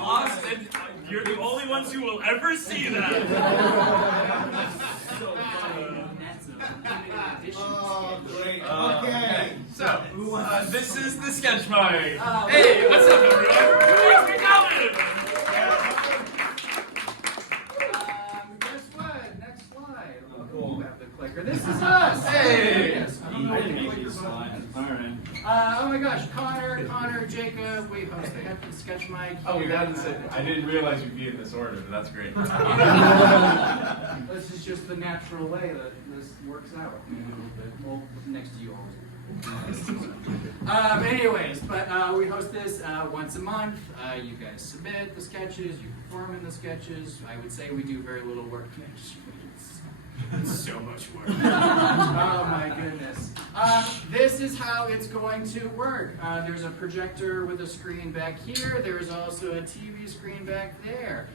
Austin, you're the only ones who will ever see that. Oh, great. Okay. So, this is the SKETCHY. Hey, what's up, everyone? Thanks for coming. Guess what? Next slide. Oh, cool. We have the clicker. This is us. Hey. Yes. I didn't make you slide. All right. Oh my gosh, Connor, Jacob, we host the SKETCHY. Oh, we got this. I didn't realize you'd be in this order, but that's great. This is just the natural way that this works out. Well, next to you always. Anyways, but we host this once a month. You guys submit the sketches, you perform in the sketches. I would say we do very little work. It's so much work. Oh my goodness. This is how it's going to work. There's a projector with a screen back here. There's also a TV screen back there.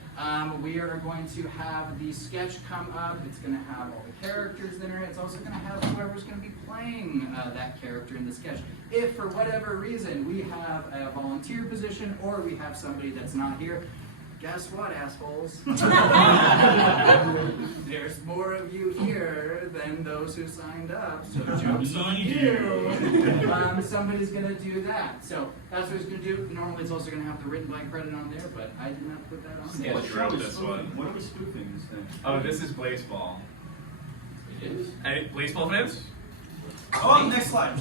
We are going to have the sketch come up. It's going to have all the characters in it. It's also going to have whoever's going to be playing that character in the sketch. If for whatever reason we have a volunteer position or we have somebody that's not here, guess what, assholes? There's more of you here than those who signed up, so joke's on you. Somebody's going to do that. So that's what it's going to do. Normally it's also going to have the written blank credit on there, but I did not put that on there. Sketch wrote this one. What are we spoofing this thing? Oh, this is Blaseball. It is? Any Blaseball fans? Oh, next slide.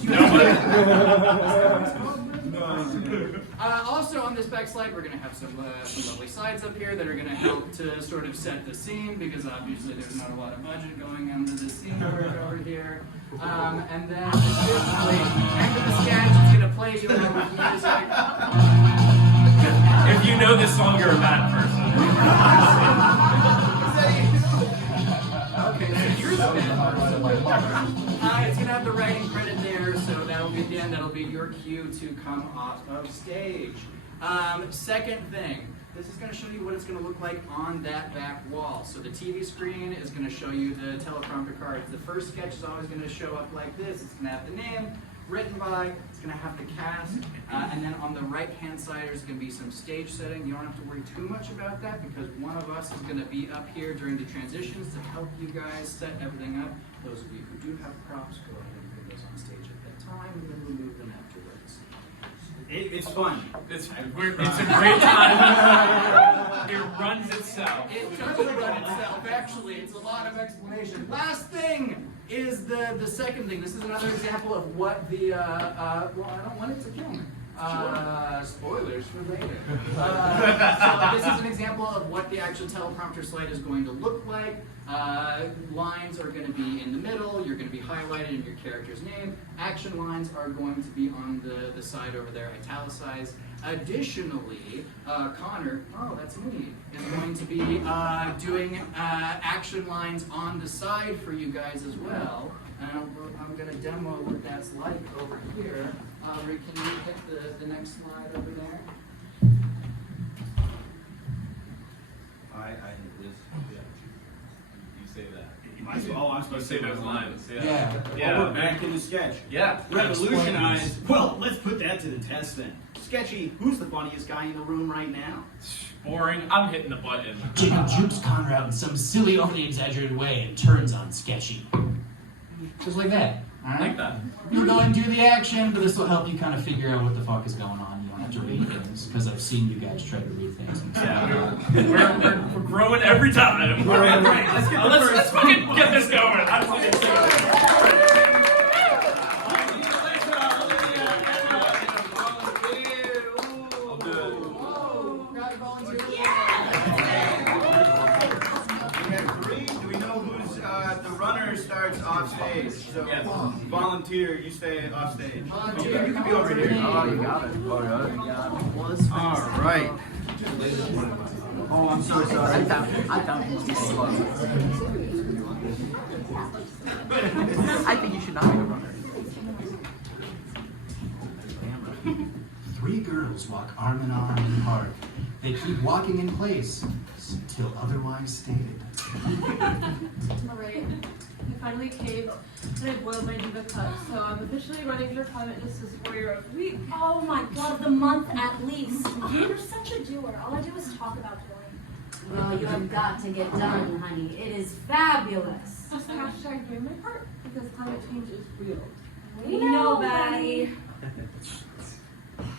Also on this back slide, we're going to have some lovely sides up here that are going to help to sort of set the scene, because obviously there's not a lot of budget going into the scene work over here. And then additionally, after the sketch, it's going to play you with music. If you know this song, you're a bad person. Okay, so you're the bad person. It's going to have the writing credit there, so that'll be the end. That'll be your cue to come off of stage. Second thing, this is going to show you what it's going to look like on that back wall. So the TV screen is going to show you the teleprompter cards. The first sketch is always going to show up like this. It's going to have the name, written by, it's going to have the cast, and then on the right-hand side there's going to be some stage setting. You don't have to worry too much about that because one of us is going to be up here during the transitions to help you guys set everything up. Those of you who do have props, go ahead and put those on stage at that time, and then remove them afterwards. It's fun. It's a great time. It runs itself. It doesn't run itself, actually. It's a lot of explanation. Last thing is the second thing. This is another example of what the, well, I don't want it to kill me. Spoilers for later. So this is an example of what the actual teleprompter slide is going to look like. Lines are going to be in the middle. You're going to be highlighted in your character's name. Action lines are going to be on the side over there, italicized. Additionally, Connor, oh, that's me, is going to be doing action lines on the side for you guys as well. And I'm going to demo what that's like over here. Can you hit the next slide over there? I hit this. You say that. I'm supposed to say those lines. Yeah. Oh, we're back in the sketch. Yeah. Revolutionized. Well, let's put that to the test then. Sketchy, who's the funniest guy in the room right now? Boring. I'm hitting the button. Jacob jukes Connor out in some silly, overly exaggerated way and turns on Sketchy. Just like that. All right? Like that. You'll go and do the action, but this will help you kind of figure out what the fuck is going on. You don't have to read things, because I've seen you guys try to read things. Yeah, we're growing every time. All right, let's fucking get this going. I'm fucking sick of it. Starts off stage. So yes. Volunteer, you stay off stage. Volunteer, you can be over here. Oh, you got it. All right. Oh, I'm so sorry. I found him to be slow. I think you should not be a runner. Three girls walk arm in arm in the park. They keep walking in place. lips till otherwise stated. Alright, I finally caved and I boiled my diva cup, so I'm officially running for Climate Justice Warrior of the Week. Oh my god, the month at least. You're such a doer. All I do is talk about doing. Well, you have got to get done, honey. It is fabulous. Just hashtag doing my part, because climate change is real. We know, Baddie.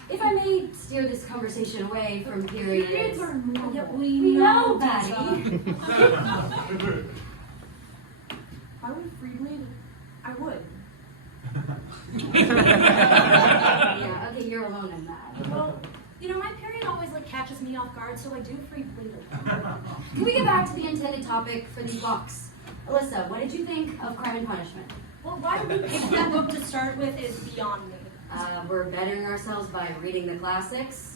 If I may steer this conversation away from periods. Periods are normal. Yeah, we know, Baddie. If I would free bleed, I would. Yeah, okay, you're alone in that. Well, you know, my period always catches me off guard, so I do free bleed. Can we get back to the intended topic for these walks? Alyssa, what did you think of Crime and Punishment? Well, why we picked that book to start with is beyond me. We're bettering ourselves by reading the classics.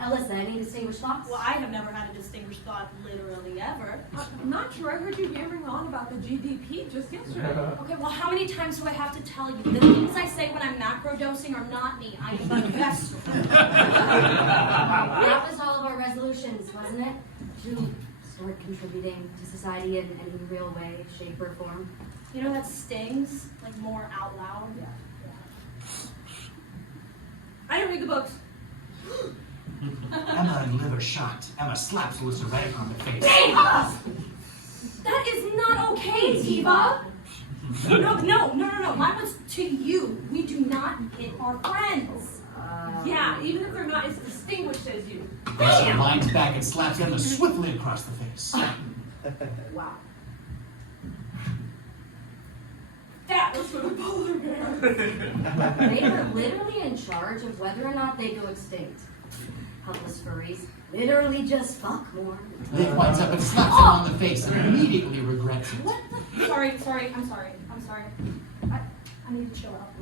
Alyssa, any distinguished thoughts? Well, I have never had a distinguished thought literally ever. I'm not sure. I heard you yammering on about the GDP just yesterday. Okay, well, how many times do I have to tell you? The things I say when I'm macro dosing are not me. I am the best. That was all of our resolutions, wasn't it? To start contributing to society in any real way, shape, or form. You know, that stings, more out loud. Yeah. I didn't read the books. Emma and Liv are shocked. Emma slaps Alyssa right across the face. Diva! That is not okay, Diva! No. Mine was to you. We do not hit our friends. Yeah, even if they're not as distinguished as you. Alyssa winds back and slaps Emma swiftly across the face. Wow. That was for the polar bear. They were literally in charge of whether or not they go extinct. Helpless furries. Literally just fuck more. Liv winds up and slaps him on the face and immediately regrets it. What the? Sorry. I'm sorry. I need to chill out.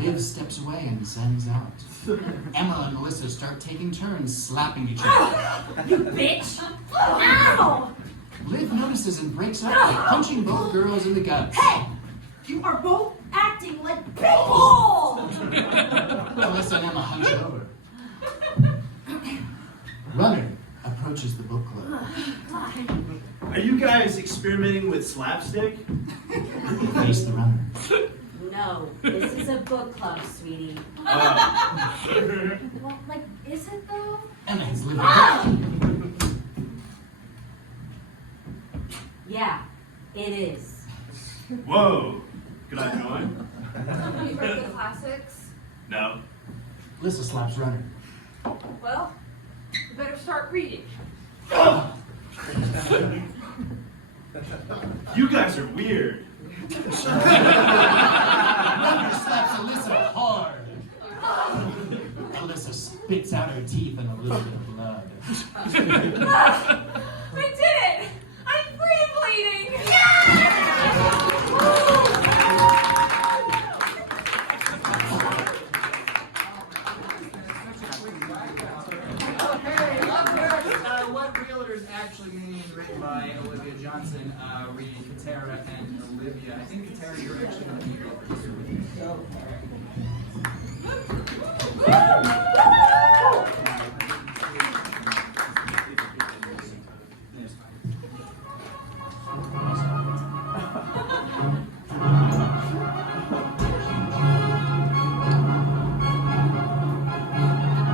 Liv steps away and sends out. Emma and Melissa start taking turns slapping each other. You bitch! Ow! Liv notices and breaks up by punching both girls in the guts. Hey! You are both acting like people! Melissa and Emma hunch over. Runner approaches the book club. Are you guys experimenting with slapstick? Face the runner. No, this is a book club, sweetie. Well, is it though? Emma has Liv. Yeah, it is. Whoa. Could I join? You read the classics? No. Alyssa slaps runner. Well, you better start reading. You guys are weird. Runner slaps Alyssa hard. Alyssa spits out her teeth and a little bit of blood. I did it! I'm free bleeding! What Realtors actually mean, written by Olivia Johnson, reading Katerra and Olivia. I think Katerra, you're actually going to be your producer with me.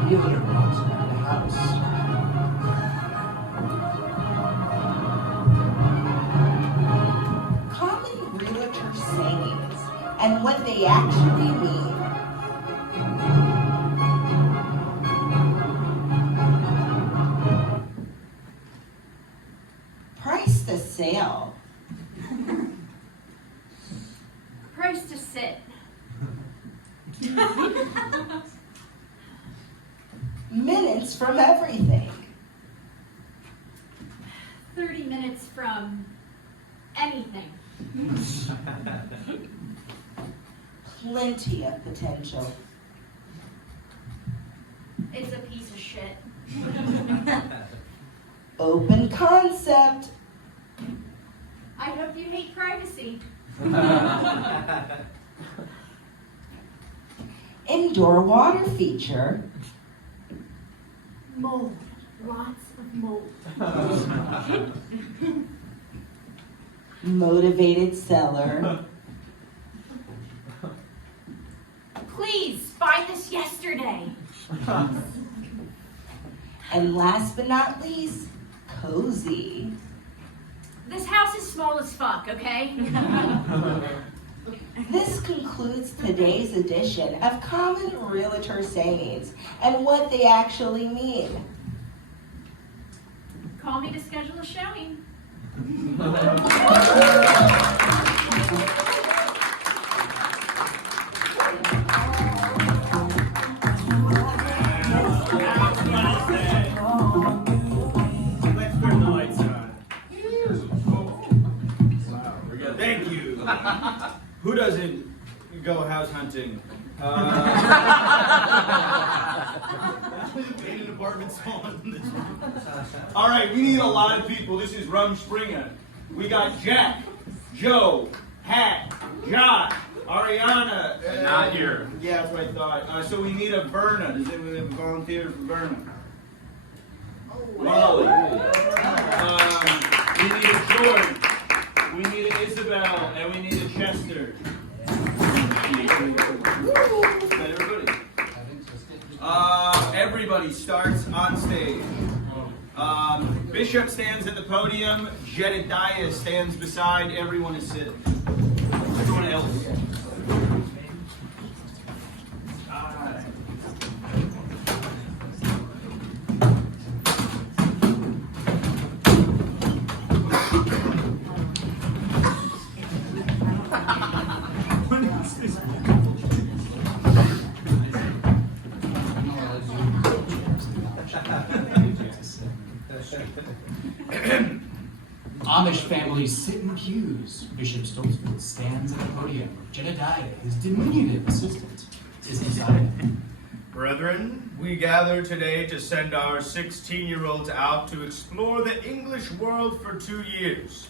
Realtor walks around the house. Common realtor sayings and what they actually mean. Price the sale. Price to sit. Minutes from everything. 30 minutes from anything. Plenty of potential. It's a piece of shit. Open concept. I hope you hate privacy. Indoor water feature. Mold. Lots of of mold. Motivated seller. Please, find this yesterday. And last but not least, cozy. This house is small as fuck, okay? This concludes today's edition of Common Realtor Sayings and what they actually mean. Call me to schedule a showing. Let's turn the lights on. Thank you. Who doesn't go house hunting? Abandoned apartments on this one. All right, we need a lot of people. This is Rumspringa. We got Jack, Joe, Hat, Josh, Ariana. Not here. Yeah, that's what I thought. So we need a Verna. Does anyone have a volunteer for Verna? Molly. We need a George. We need an Isabel, and we need a Chester. Everybody. Everybody starts on stage. Bishop stands at the podium. Jedediah stands beside. Everyone is sitting. Everyone else. Amish families sit in pews. Bishop Stoltzfeld stands at the podium. Jedediah, his diminutive assistant, is beside him. Brethren, we gather today to send our 16-year-olds out to explore the English world for 2 years.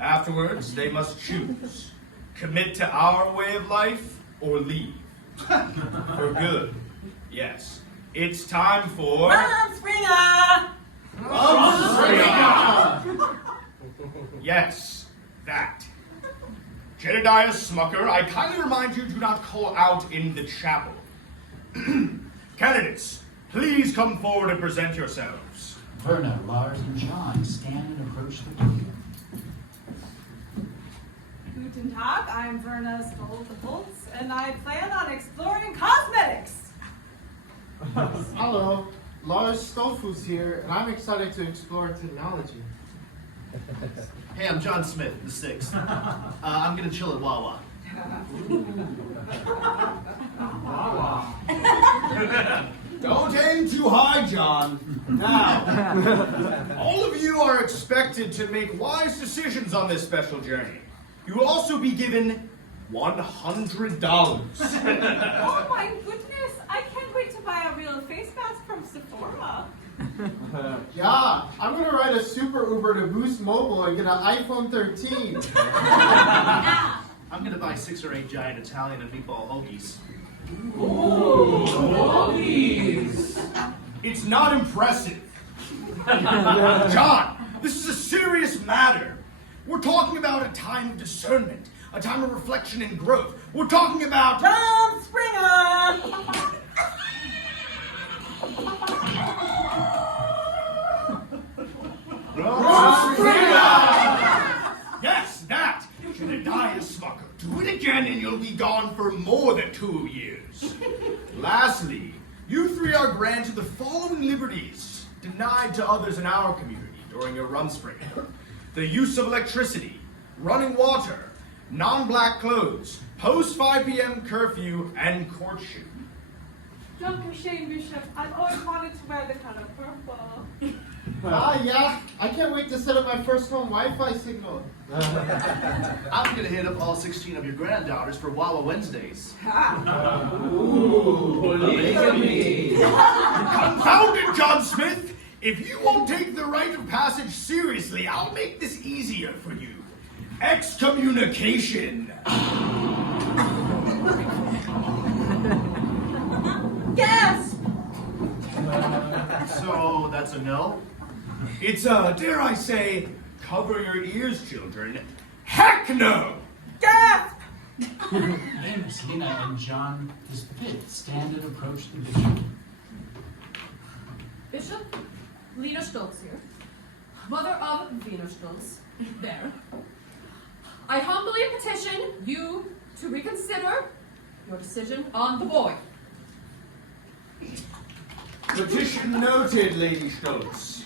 Afterwards, they must choose. Commit to our way of life or leave. For good. Yes. It's time for... Rumspringa! Rumspringa! Yes, that. Jedediah Smucker, I kindly remind you, do not call out in the chapel. Candidates, please come forward and present yourselves. Verna, Lars, and John stand and approach the podium. Guten Tag, I'm Verna Stoltz, and I plan on exploring cosmetics. Hello, Lars Stolfus here, and I'm excited to explore technology. Hey, I'm John Smith, the Sixth. I'm gonna chill at Wawa. Don't aim too high, John. Now, all of you are expected to make wise decisions on this special journey. You will also be given $100. Oh my goodness, I can't wait to buy a real face mask from Sephora. Yeah, I'm gonna ride a super Uber to Boost Mobile and get an iPhone 13. I'm gonna buy 6 or 8 giant Italian and meatball hoagies. Ooh, hoagies! It's not impressive. John, this is a serious matter. We're talking about a time of discernment, a time of reflection and growth. We're talking about... Rumspringa! Yes, that! Jedediah Smucker. Do it again and you'll be gone for more than 2 years. Lastly, you 3 are granted the following liberties denied to others in our community during your Rumspringa. The use of electricity, running water, non-black clothes, post 5 p.m. curfew, and courtship. Don't be ashamed, Bishop. I've always wanted to wear the color purple. Yeah, I can't wait to set up my first home Wi-Fi signal. I'm gonna hit up all 16 of your granddaughters for Wawa Wednesdays. Ooh, polygamy. Confound it, John Smith! If you won't take the rite of passage seriously, I'll make this easier for you. Excommunication. Gasp! So, that's a no? It's, dare I say, cover your ears, children. Heck no! Gasp! Amos, Lena, and John V stand and approach the bishop. Bishop Lena Stoltz here, mother of Wiener Stoltz, there. I humbly petition you to reconsider your decision on the boy. Petition noted, Lady Stoltz.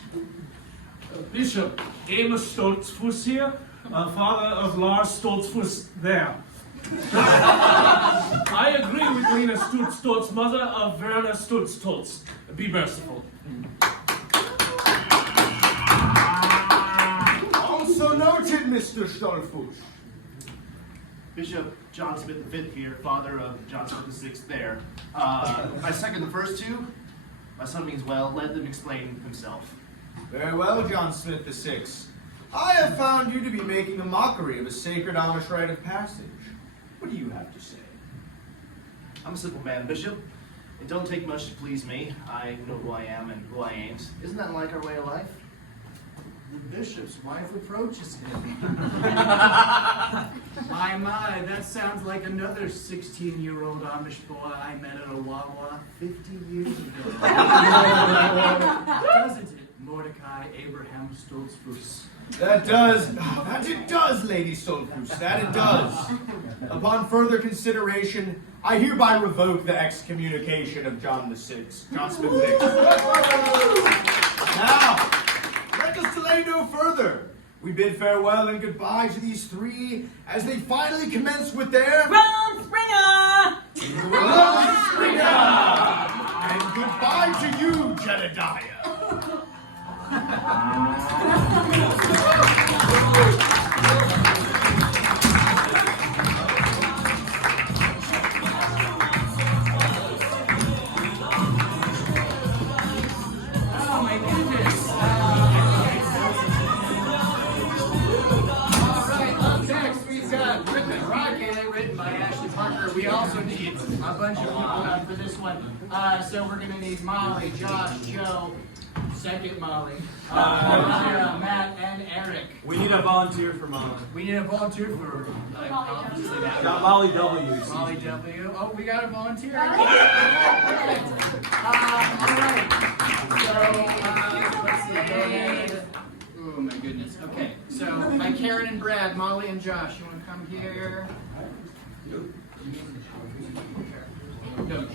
Bishop Amos Stoltzfuss here, father of Lars Stoltzfuss there. I agree with Lena Stoltz, mother of Werner Stoltz. Be merciful. Also noted, Mr. Stoltzfuss. Bishop John Smith V here, father of John Smith VI there. I second the first two. My son means well. Let them explain himself. Very well, John Smith VI. I have found you to be making a mockery of a sacred Amish rite of passage. What do you have to say? I'm a simple man, Bishop. It don't take much to please me. I know who I am and who I ain't. Isn't that like our way of life? The bishop's wife approaches him. My, that sounds like another 16-year-old Amish boy I met at a Wawa 50 years ago. Doesn't it, Mordecai Abraham Stoltzfuss? That it does, Lady Stoltzfuss, that it does. Upon further consideration, I hereby revoke the excommunication of John Smith VI. Now, let us delay no further. We bid farewell and goodbye to these three as they finally commence with their Rumspringa! And goodbye to you, Jedediah. 5K written by Ashley Parker. We also need a bunch of people for this one. So we're going to need Molly, Josh, Joe, second Molly, Matt, and Eric. We need a volunteer for Molly. We need a volunteer for obviously that. Molly W. Molly W. Oh, we got a volunteer. All right. So, let's see. Oh my goodness. Okay. So, Karen and Brad, Molly and Josh, you want to come here? No,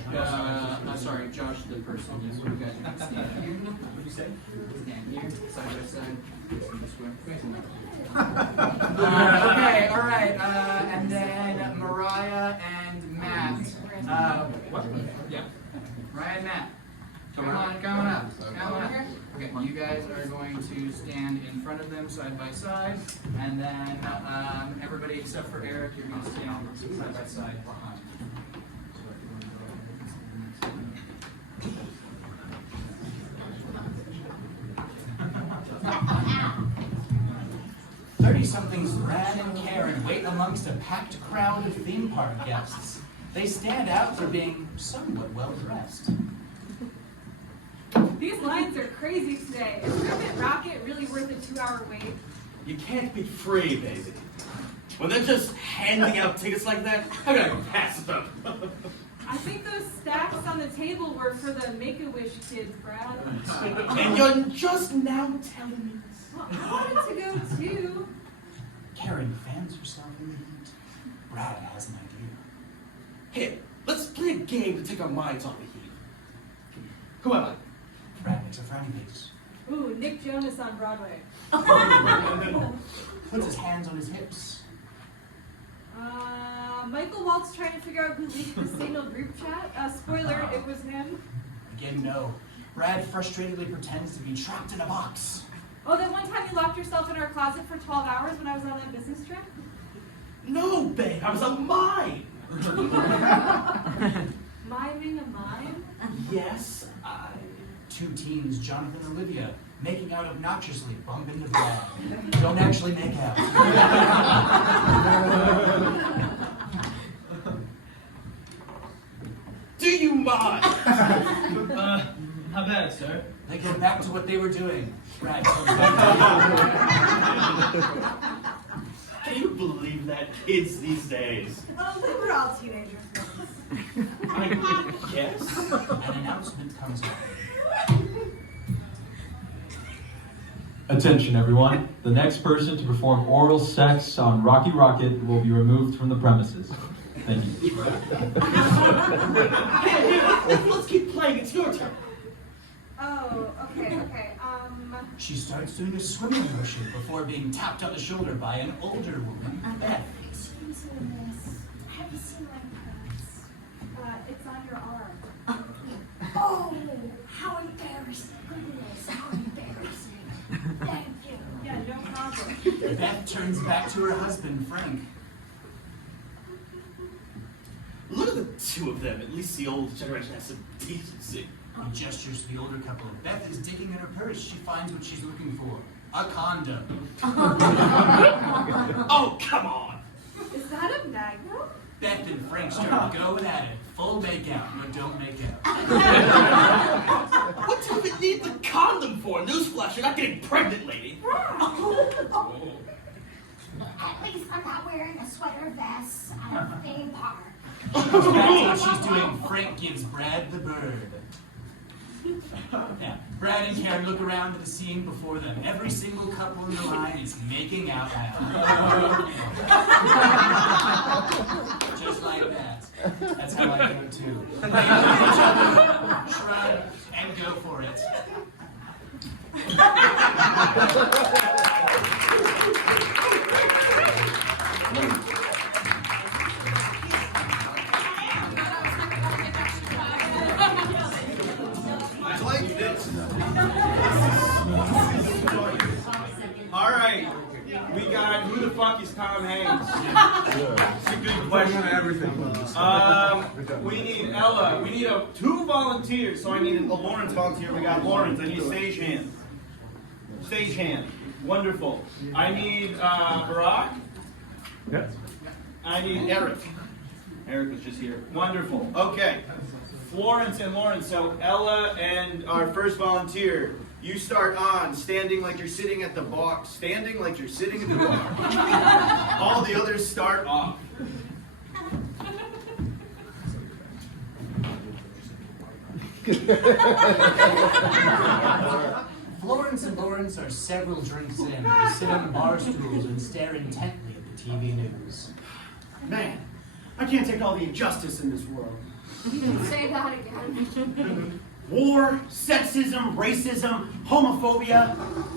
sorry, Josh, the person. You guys can stand here. What did you say? Stand here, side by side. This way. Okay, all right. And then Mariah and Matt. What? Yeah. Mariah and Matt. Come on up. Okay, you guys are going to stand in front of them side by side, and then everybody except for Eric, you're going to stand side by side behind. 30-somethings Brad and Karen wait amongst a packed crowd of theme park guests. They stand out for being somewhat well-dressed. These lines are crazy today. Is Ribbit Rocket really worth a 2-hour wait? You can't be free, baby. When they're just handing out tickets like that, how can I pass them? I think those stacks on the table were for the Make-A-Wish kids, Brad. And you're just now telling me this? Well, I wanted to go too. Karen fans herself in the heat. Brad has an idea. Here, let's play a game to take our minds off the heat. Who am I? Brad makes a frowny face. Ooh, Nick Jonas on Broadway. Puts his hands on his hips. Michael Walt's trying to figure out who leaked the signal group chat. Spoiler, it was him. Again, no. Brad frustratedly pretends to be trapped in a box. Oh, that one time you locked yourself in our closet for 12 hours when I was on that business trip? No, babe, I was a mime. Miming a mime? Yes, I... Two teens, Jonathan and Olivia, making out obnoxiously, bump into Brad. Don't actually make out. Do you mind? How bad, sir? They go back to what they were doing. Right. Can you believe that? Kids these days. Oh, we were all teenagers. I guess. An announcement comes out. Attention everyone, the next person to perform oral sex on Rocky Rocket will be removed from the premises. Thank you. Let's keep playing, it's your turn. Oh, okay. She starts doing a swimming motion before being tapped on the shoulder by an older woman, Beth. Excuse me, miss. Have you seen my purse? It's on your arm. Oh, how embarrassing. Goodness, how embarrassing. Thank you. Yeah, no problem. Beth turns back to her husband, Frank. Look at the two of them. At least the old generation has some decency. He gestures to the older couple. Beth is digging in her purse. She finds what she's looking for. A condom. Oh, come on. Is that a magnum? Beth and Frank start going at it. Full makeout, but don't make out. What do you need the condom for? Newsflash, you're not getting pregnant, lady. At least I'm not wearing a sweater vest at a theme park. That's what she's doing. Frank gives Brad the bird. Yeah, Brad and Karen look around at the scene before them. Every single couple in the line is making out now. Just like that. That's how I go too. They look at each other, shrug, and go for it. All right, we got who the fuck is Tom Hanks? It's a good question. We need Ella. We need two volunteers. So I need a Lawrence volunteer. We got Lawrence. I need a stagehand. Stagehand. Wonderful. I need Barack. Yes. I need Eric. Eric was just here. Wonderful. Okay. Florence and Lawrence. So Ella and our first volunteer. You start on standing like you're sitting at the bar. Standing like you're sitting in the bar. All the others start off. Florence and Lawrence are several drinks in. They sit on bar stools and stare intently at the TV news. Man, I can't take all the injustice in this world. You can say that again. War, sexism, racism, homophobia,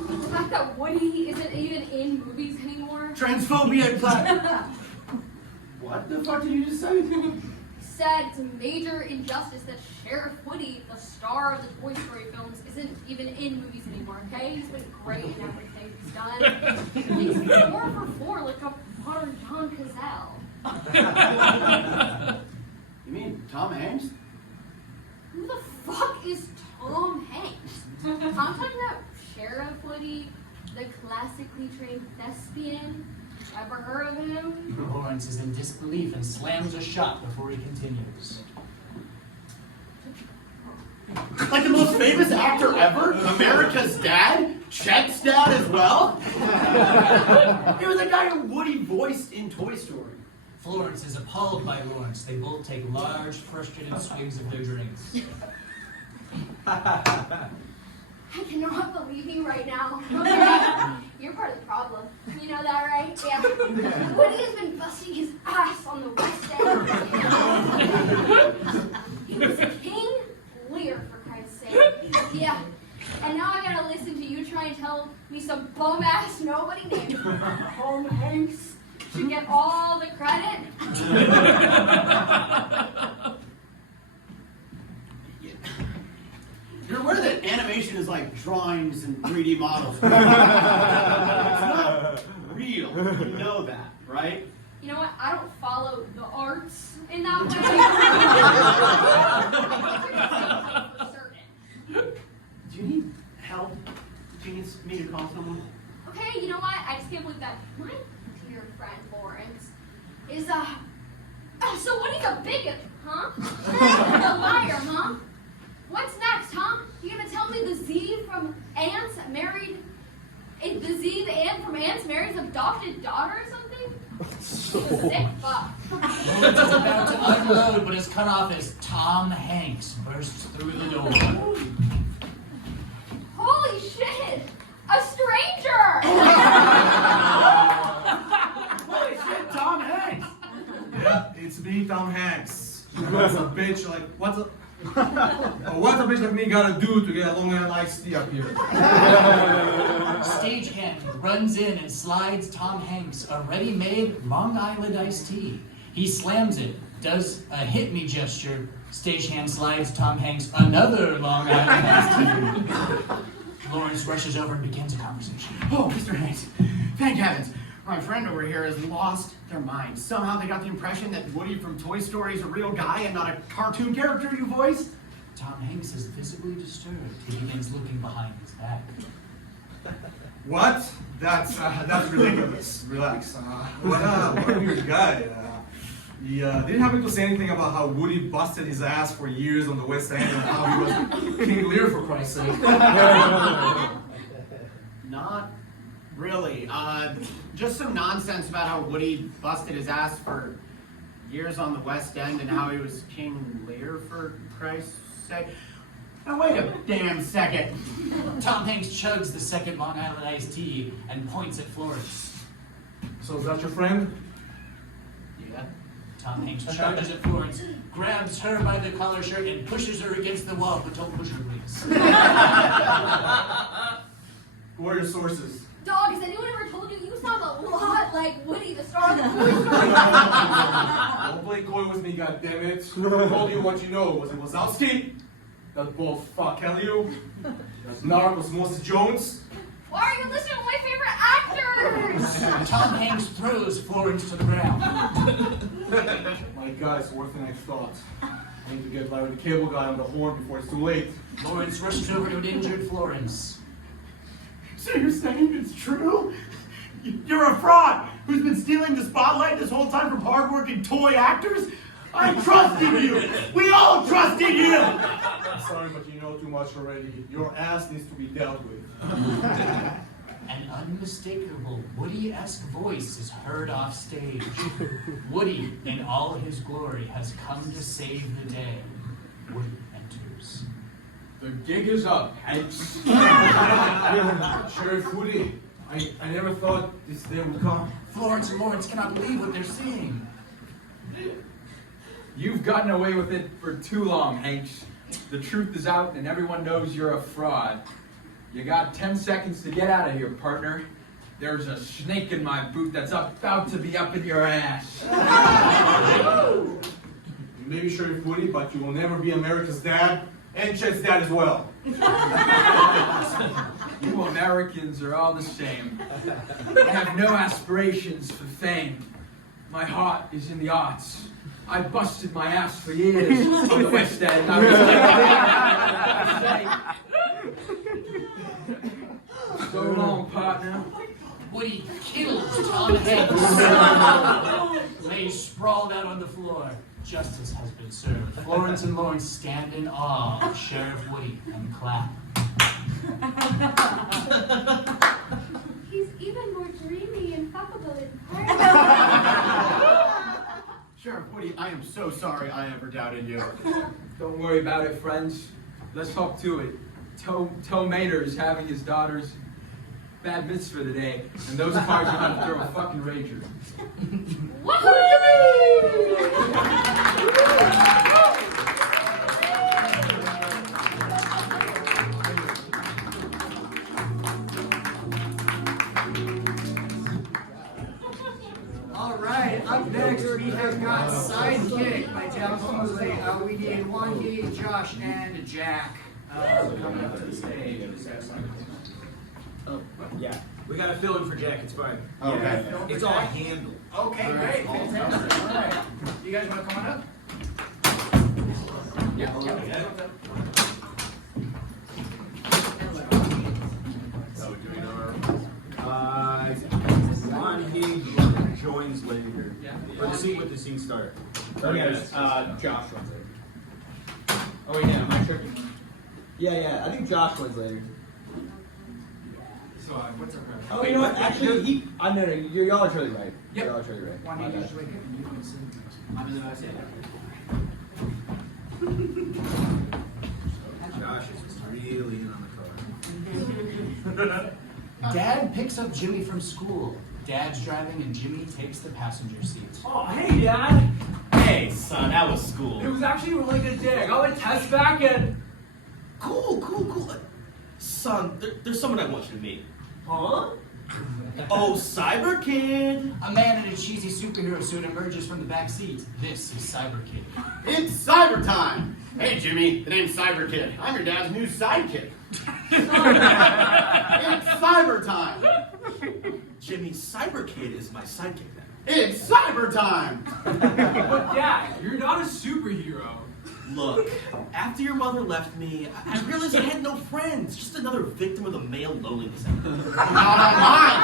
The fact that Woody isn't even in movies anymore. transphobia, What the fuck did you just say? Said it's a major injustice that Sheriff Woody, the star of the Toy Story films, isn't even in movies anymore, okay? He's been great in everything he's done. He's 4 for 4 like a modern John Cazale. You mean Tom Hanks? Who the fuck is Tom Hanks? I'm talking about Sheriff Woody, the classically trained thespian. Ever heard of him? Lawrence is in disbelief and slams a shot before he continues. Like the most famous actor ever? America's dad? Chet's dad as well? He was the guy who Woody voiced in Toy Story. Florence is appalled by Lawrence. They both take large, frustrated swigs of their drinks. I cannot believe you right now. You're part of the problem. You know that, right? Yeah. Woody has been busting his ass on the West End. He was King Lear, for Christ's sake. Yeah. And now I gotta listen to you try and tell me some bum-ass nobody named Tom Hanks should get all the credit. You're aware that animation is like drawings and 3D models. It's not real. You know that, right? You know what? I don't follow the arts in that way. Do you need help? Do you need me to call someone? Okay, you know what? I just can't believe that my dear friend Lawrence is so what, he's a bigot, huh? A liar, huh? What's next, huh? You gonna tell me the Z sick fuck. Lawrence is about to unload, but is cut off as Tom Hanks bursts through the door. Holy shit! A stranger! Holy shit, Tom Hanks! Yeah, it's me, Tom Hanks. What's a bitch like what's a what a bitch like me gotta do to get a Long Island iced tea up here? Stagehand runs in and slides Tom Hanks a ready-made Long Island iced tea. He slams it, does a hit me gesture. Stagehand slides Tom Hanks another Long Island iced tea. Lawrence rushes over and begins a conversation. Oh, Mr. Hanks, thank heavens. My friend over here has lost their mind. Somehow they got the impression that Woody from Toy Story is a real guy and not a cartoon character you voiced. Tom Hanks is visibly disturbed. He begins looking behind his back. What? That's ridiculous. Relax. What a weird guy. He didn't happen to say anything about how Woody busted his ass for years on the West End and how he was King Lear, for Christ's sake. Not really. Just some nonsense about how Woody busted his ass for years on the West End and how he was King Lear, for Christ's sake. Now wait a damn second. Tom Hanks chugs the second Long Island iced tea and points at Florence. So is that your friend? Yeah. Tom Hanks charges at Florence, grabs her by the collar shirt, and pushes her against the wall. But don't push her, please. Who are your sources? Dog, has anyone ever told you you sound a lot like Woody, the star of the Toy Story? Don't play coy with me, goddammit. I told you what you know. Was it Wazowski? That bald fuck Helio? That's Narc was Moses Jones? Why are you listening to my favorite actors? Tom Hanks throws Florence to the ground. My God, it's worse than I thought. I need to get Larry the Cable Guy on the horn before it's too late. Lawrence rushes over to an injured Florence. So you're saying it's true? You're a fraud who's been stealing the spotlight this whole time from hardworking toy actors? I trusted you! We all trusted you! I'm sorry, but you know too much already. Your ass needs to be dealt with. An unmistakable Woody-esque voice is heard off stage. Woody, in all his glory, has come to save the day. Woody enters. The gig is up, Hanks. Sheriff Woody, I never thought this day would come. Florence and Lawrence cannot believe what they're seeing. You've gotten away with it for too long, Hanks. The truth is out and everyone knows you're a fraud. You got 10 seconds to get out of here, partner. There's a snake in my boot that's about to be up in your ass. You may be Sheriff Woody, but you will never be America's dad, and Chet's dad as well. You Americans are all the same. I have no aspirations for fame. My heart is in the arts. I busted my ass for years on the West End. I was so long, partner. Woody kills Tom Hanks. Lays sprawled out on the floor. Justice has been served. Florence and Lawrence stand in awe of Sheriff Woody and clap. He's even more dreamy and fuckable in person. Sheriff Woody, I am so sorry I ever doubted you. Don't worry about it, friends. Let's hop to it. Toe Mater is having his daughter's bad mitzvah for the day, and those cards are gonna throw a fucking rager. All right, up next we have got Sidekick by Jacob Suszczynski. We need Wandy, Josh, and Jack coming up to the stage. Oh, yeah. We got a fill in for Jack, it's fine. Okay. It's all handled. Okay, great. Fantastic. All right. You guys want to come on up? Yeah. He joins later. For the scene with the scene starter. Josh runs it. Oh yeah, am I tripping? Yeah, I think Josh runs later. So, what's up, man? Oh, you know what? Actually, no, y'all are totally right. Yep. Y'all are totally right. Why My don't you bad. just wake up and you can see? I'm in the USA. Josh is really in on the car. Dad picks up Jimmy from school. Dad's driving and Jimmy takes the passenger seat. Oh, hey, Dad. Hey, son, how was school? It was actually a really good day. I got my test back and... Cool. Son, there's someone I want you to meet. Huh? Oh, Cyber Kid. A man in a cheesy superhero suit emerges from the back seat. This is Cyber Kid. It's cyber time! Hey, Jimmy, the name's Cyber Kid. I'm your dad's new sidekick. It's cyber time! Jimmy, Cyber Kid is my sidekick now. It's cyber time! But Dad, you're not a superhero. Look, after your mother left me, I realized I had no friends. Just another victim of the male loneliness. Not on mine,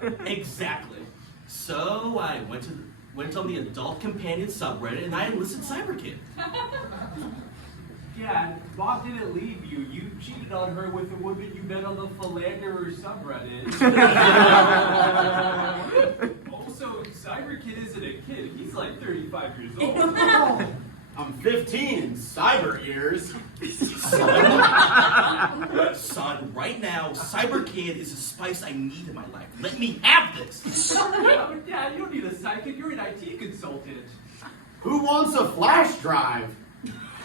Cyberwatch! Exactly. So I went on the adult companion subreddit and I enlisted Cyber Kid. Dad, Bob didn't leave you. You cheated on her with a woman you met on the Philanderer subreddit. Also, Cyber Kid isn't a kid. He's like 35 years old. I'm 15 in cyber years. Son, right now, Cyber Kid is a spice I need in my life. Let me have this. Yeah, but Dad, you don't need a sidekick. You're an IT consultant. Who wants a flash drive?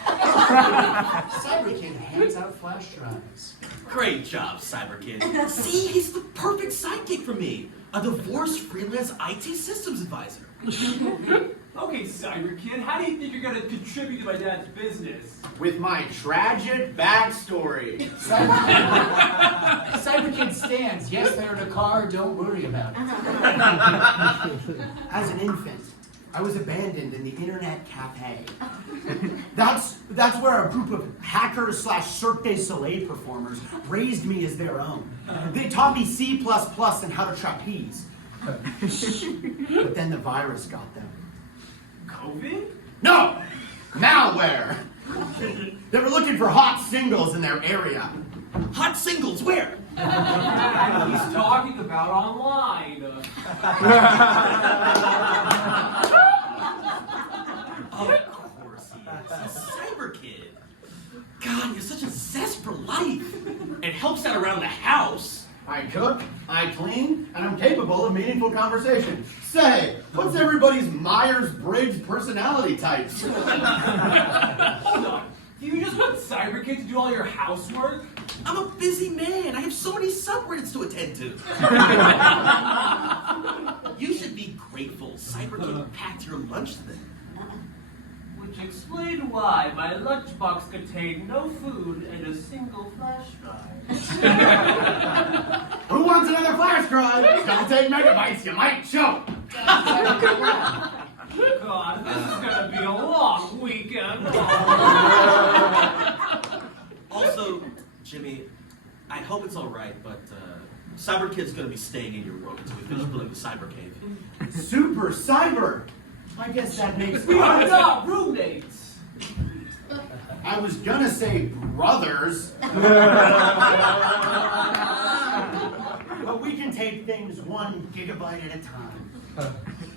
Cyber Kid hands out flash drives. Great job, Cyber Kid. See, he's the perfect sidekick for me. A divorced freelance IT systems advisor. Okay, Cyber Kid, how do you think you're going to contribute to my dad's business? With my tragic backstory. Cyber Kid stands. Yes, they're in a car. Don't worry about it. As an infant, I was abandoned in the internet cafe. That's where a group of hackers / Cirque du Soleil performers raised me as their own. They taught me C++ and how to trapeze. But then the virus got them. COVID? No! Malware! They were looking for hot singles in their area. Hot singles, where? He's talking about online. Of course he is. He's Cyber Kid. God, you're such a zest for life. It helps out around the house. I cook, I clean, and I'm capable of meaningful conversation. Say, what's everybody's Myers-Briggs personality types? Hold on. Do you just want Cyber Kid to do all your housework? I'm a busy man. I have so many subreddits to attend to. You should be grateful Cyber Kid packed your lunch today. Which explained why my lunchbox contained no food and a single flash drive. Who wants another flash drive? Don't take megabytes, you might choke. God, this is gonna be a long weekend. Also, Jimmy, I hope it's all right, but Cyber Kid's gonna be staying in your room until we finish building the cyber cave. Super cyber. I guess that makes We are not roommates. I was gonna say brothers. But we can take things 1 gigabyte at a time.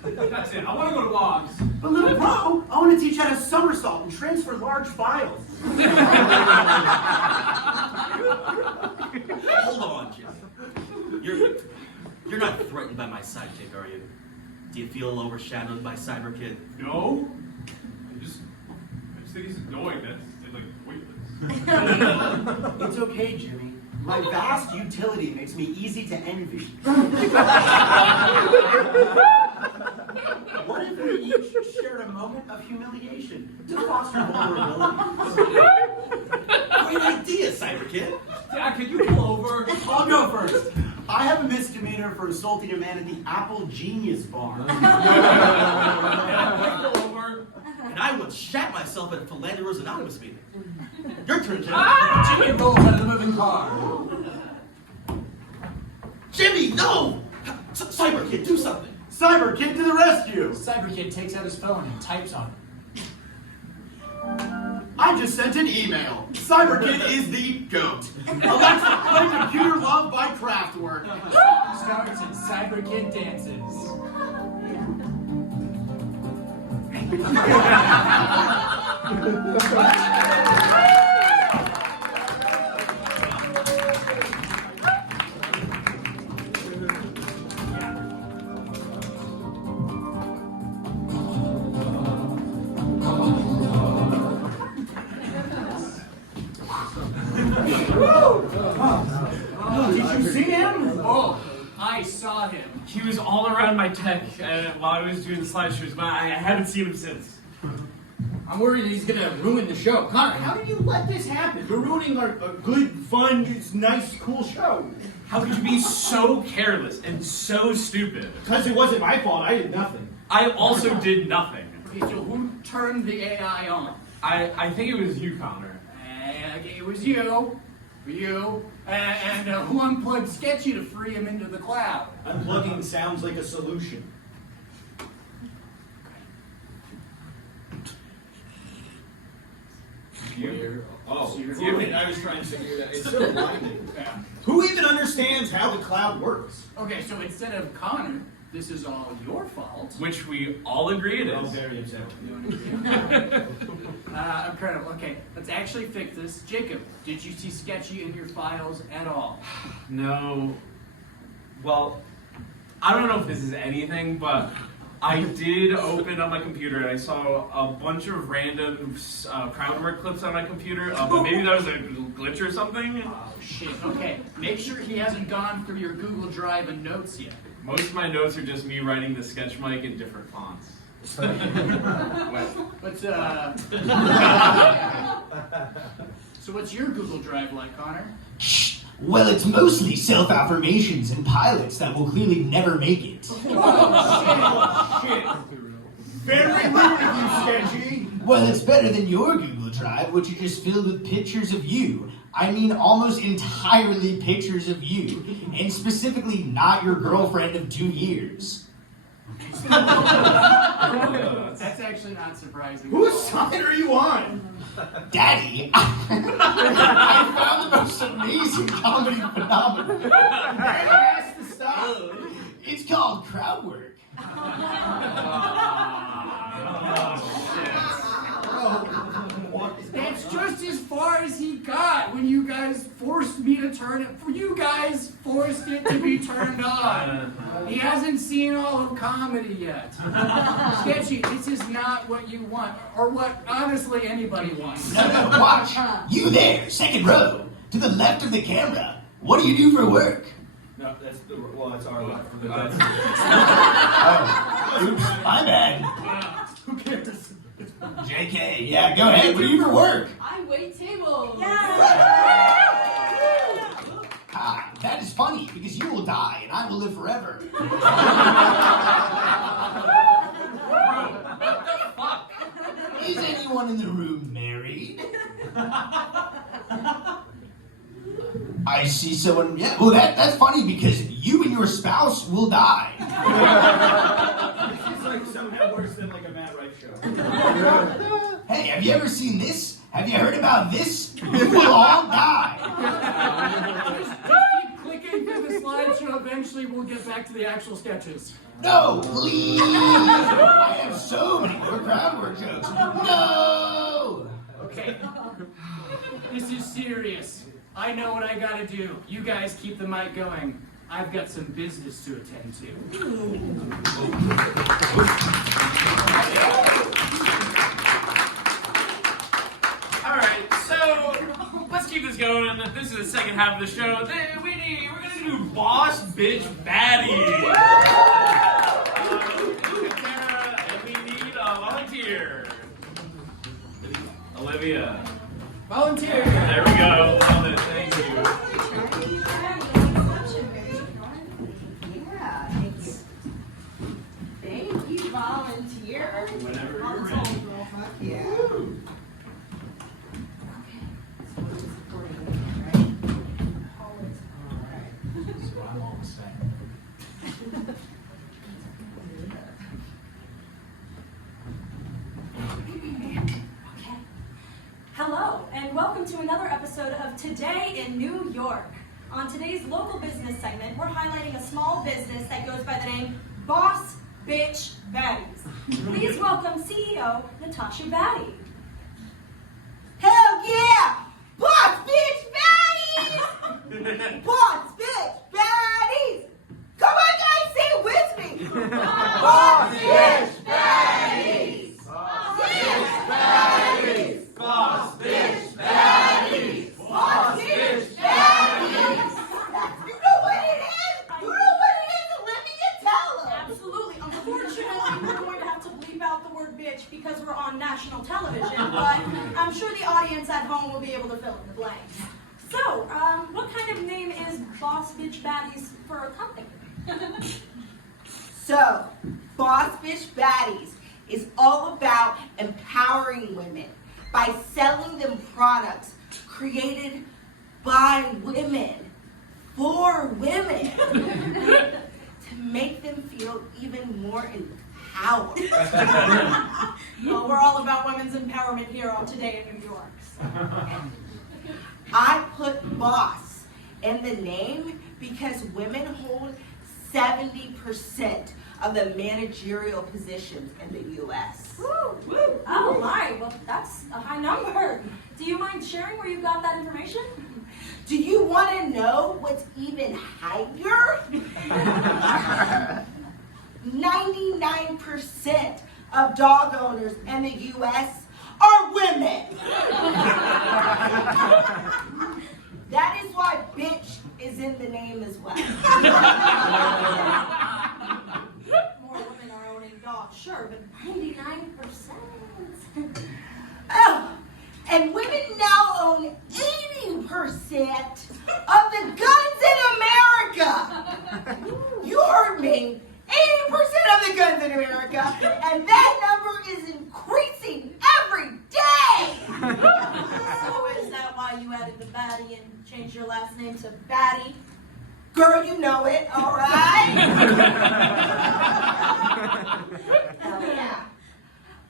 That's it. I want to go to Bob's. But little bro, I want to teach how to somersault and transfer large files. Hold on, Jimmy. You're not threatened by my sidekick, are you? Do you feel overshadowed by Cyber Kid? No. I just think he's annoying. That's like pointless. It's okay, Jimmy. My vast utility makes me easy to envy. What if we each shared a moment of humiliation to foster vulnerability? Great idea, Cyber Kid. Dad, can you pull over? I'll go first. I have a misdemeanor for assaulting a man at the Apple Genius Bar. Pull over. And I once shat myself at a Philanderers Anonymous meeting. Your turn, Jimmy. Jimmy rolls out of the moving car. Jimmy, no! Cyber Kid, do something. Cyber Kid to the rescue! Cyber Kid takes out his phone and types on it. I I just sent an email. Cyberkid is the GOAT. Alexa, play Computer Love by Kraftwerk. Starts and Cyberkid dances. Did you see him? Oh, I saw him. He was all around my tech while I was doing the slideshows, but I haven't seen him since. I'm worried he's gonna ruin the show. Connor, how did you let this happen? We're ruining our good, fun, nice, cool show. How could you be so careless and so stupid? Because it wasn't my fault. I did nothing. I also did nothing. Okay, so who turned the AI on? I think it was you, Connor. It was you. And who unplugged Sketchy to free him into the cloud? Unplugging sounds like a solution. I was trying to figure that. It's so blinding. Yeah. Who even understands how the cloud works? Okay, so instead of Connor, this is all your fault. Which we all agree it is. Oh, very upset. Incredible. Okay, let's actually fix this. Jacob, did you see Sketchy in your files at all? No. Well, I don't know if this is anything, but I did open up my computer and I saw a bunch of random crowd work clips on my computer, but maybe that was a glitch or something. Oh, shit. Okay, make sure he hasn't gone through your Google Drive and notes yet. Most of my notes are just me writing the sketch mic in different fonts. So what's your Google Drive like, Connor? Well, it's mostly self-affirmations and pilots that will clearly never make it. Oh, shit. Very rude of you, Sketchy. Well, it's better than your Google Drive, which is just filled with pictures of you. I mean, almost entirely pictures of you. And specifically not your girlfriend of 2 years. That's actually not surprising. Whose side are you on? Daddy, I found the most amazing comedy phenomenon. Daddy has to stop. It's called crowd work. That's just as far as he got when you guys forced me to turn it. You guys forced it to be turned on. He hasn't seen all of comedy yet. Sketchy, this is not what you want, or what honestly anybody wants. No, watch. You there, second row, to the left of the camera. What do you do for work? No, that's our left. Oh, oops, my bad. Who cares? JK, yeah, go ahead. What do you do for work? I wait tables. Ah, that is funny because you will die and I will live forever. Is anyone in the room married? I see someone. Yeah, well, that's funny because you and your spouse will die. It's like somehow worse than like a Matt Rife show. Hey, have you ever seen this? Have you heard about this? You will all die. Just keep clicking through the slideshow. Eventually, we'll get back to the actual sketches. No, please. I have so many more crowd work jokes. No. Okay. This is serious. I know what I gotta do. You guys keep the mic going. I've got some business to attend to. Alright, so let's keep this going. This is the second half of the show. We're gonna do Boss Bitch Baddies. Katerra, and we need a volunteer. Olivia. Volunteer. There we go. Love it. Thank you. Thank you, volunteer. Whenever you're ready. Yeah. So I'm all the same. Hello, Hello, and welcome to another episode of Today in New York. On today's local business segment, we're highlighting a small business that goes by the name Boss Bitch Baddies. Please welcome CEO Natasha Baddy. Hell yeah! Boss bitch baddies! Boss bitch baddies! Come on guys, say it with me! Boss bitch baddies! Boss bitch baddies! Boss bitch baddies! Boss bitch baddies! You know what it is? You know what it is? Olivia, tell them! Absolutely. Unfortunately, we're going to have to bleep out the word bitch because we're on national television, but I'm sure the audience at home will be able to fill in the blanks. So, what kind of name is Boss Bitch Baddies for a company? So, Boss Bitch Baddies is all about empowering women by selling them products created by women, for women, to make them feel even more empowered. Well, we're all about women's empowerment here on Today in New York. So. I put boss in the name because women hold 70% of the managerial positions in the U.S. Woo, woo. Oh my, well that's a high number. Do you mind sharing where you got that information? Do you want to know what's even higher? 99% of dog owners in the U.S. are women. That is why bitch is in the name as well. More women are owning dogs, sure, but 99%. Oh, and women now own 80% of the guns in America. You heard me. 80% of the guns in America, and that number is increasing every day. So is that why you added the Baddie and changed your last name to Baddie? Girl, you know it, all right? Hell yeah.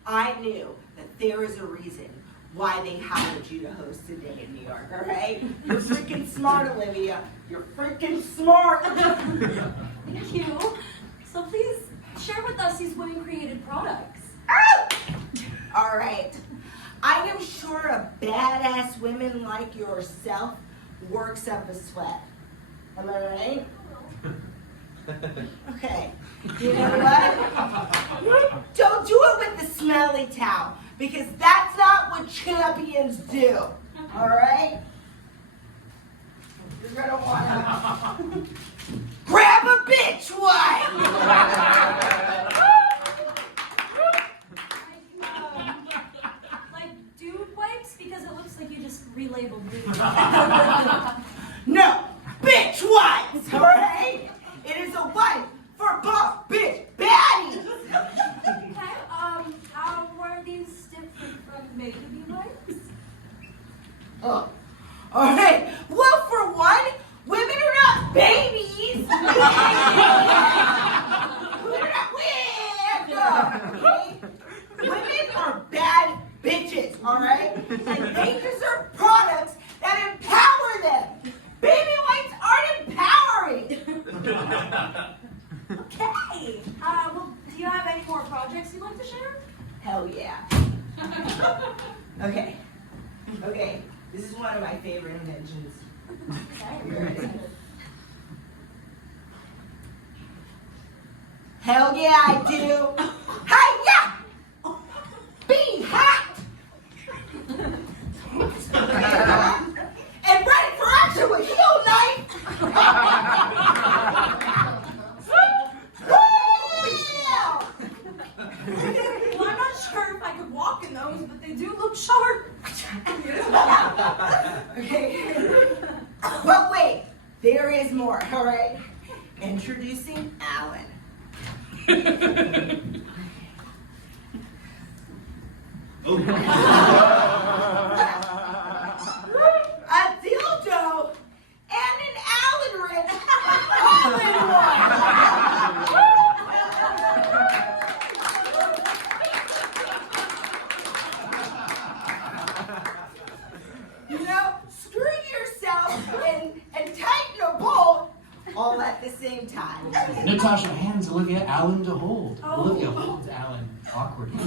I knew that there is a reason why they hired you to host Today in New York, all right? You're freaking smart, Olivia. You're freaking smart. Thank you. So please share with us these women-created products. All right. I am sure a badass woman like yourself works up a sweat. Am I right? Okay. You know what? Don't do it with the smelly towel, because that's not what champions do. All right? You're gonna wanna grab a bitch wipe. Like dude wipes, because it looks like you just relabeled dude. No, bitch wipes, all right? It is a wipe for boss bitch baddies. Okay, how are these different from baby wipes? Oh, all right. Well, for one, women are not babies. Women are bad bitches, all right? And they deserve products that empower them. Baby wipes aren't empowering. Okay. Well, do you have any more projects you'd like to share? Hell yeah. Okay. This is one of my favorite inventions. Okay. Hell yeah, I do. Hey, yeah! Being hot! And ready for action with heel knife! Well, I'm not sure if I could walk in those, but they do look sharp. Okay. But wait, there is more, all right? Introducing Alan. A dildo and an Allen wrench all in one. Natasha hands Olivia Alan to hold. Oh. Olivia holds Alan awkwardly.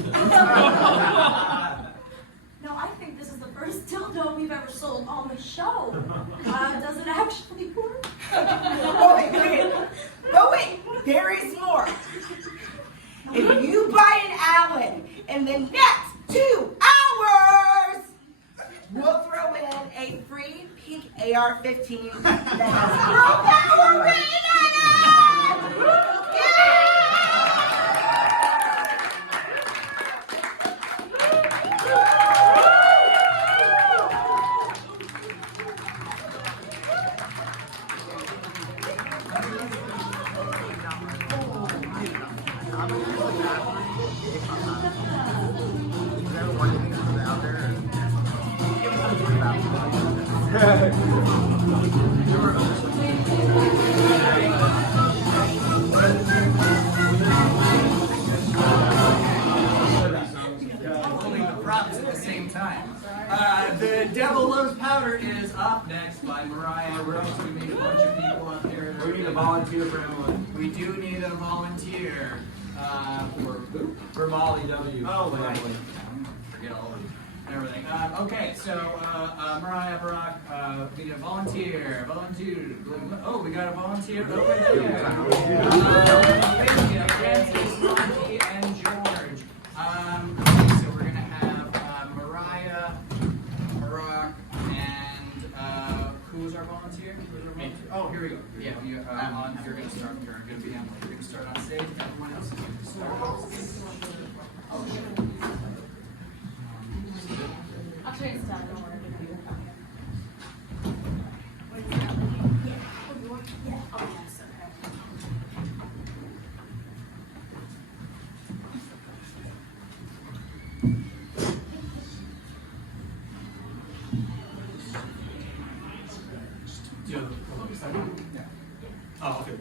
No, I think this is the first dildo we've ever sold on the show. Does it actually work? Oh wait, there is more. If you buy an Allen in the next 2 hours, we'll throw in a free pink AR-15 that has girl power written on it! Holding the props at the same time. The Devil Loves Powder is up next by Mariah. We're also going to meet a bunch of people up here. We need a volunteer for Emily. We do need a volunteer. For who? For Molly W. Oh, right. Forget all of everything. Okay, so Mariah, Barack, we need a volunteer. Oh, we got a volunteer over here. Olivia, Francis, Monty, and George. So we're gonna have Mariah, Barack, and who's our volunteer? Oh, here we go. Yeah, you're gonna start. You're gonna be Emily. You're gonna start on stage. Everyone else is gonna start. Oh, sure. I'll try to stop, don't worry. Yeah. Oh, yes, okay. Oh, okay.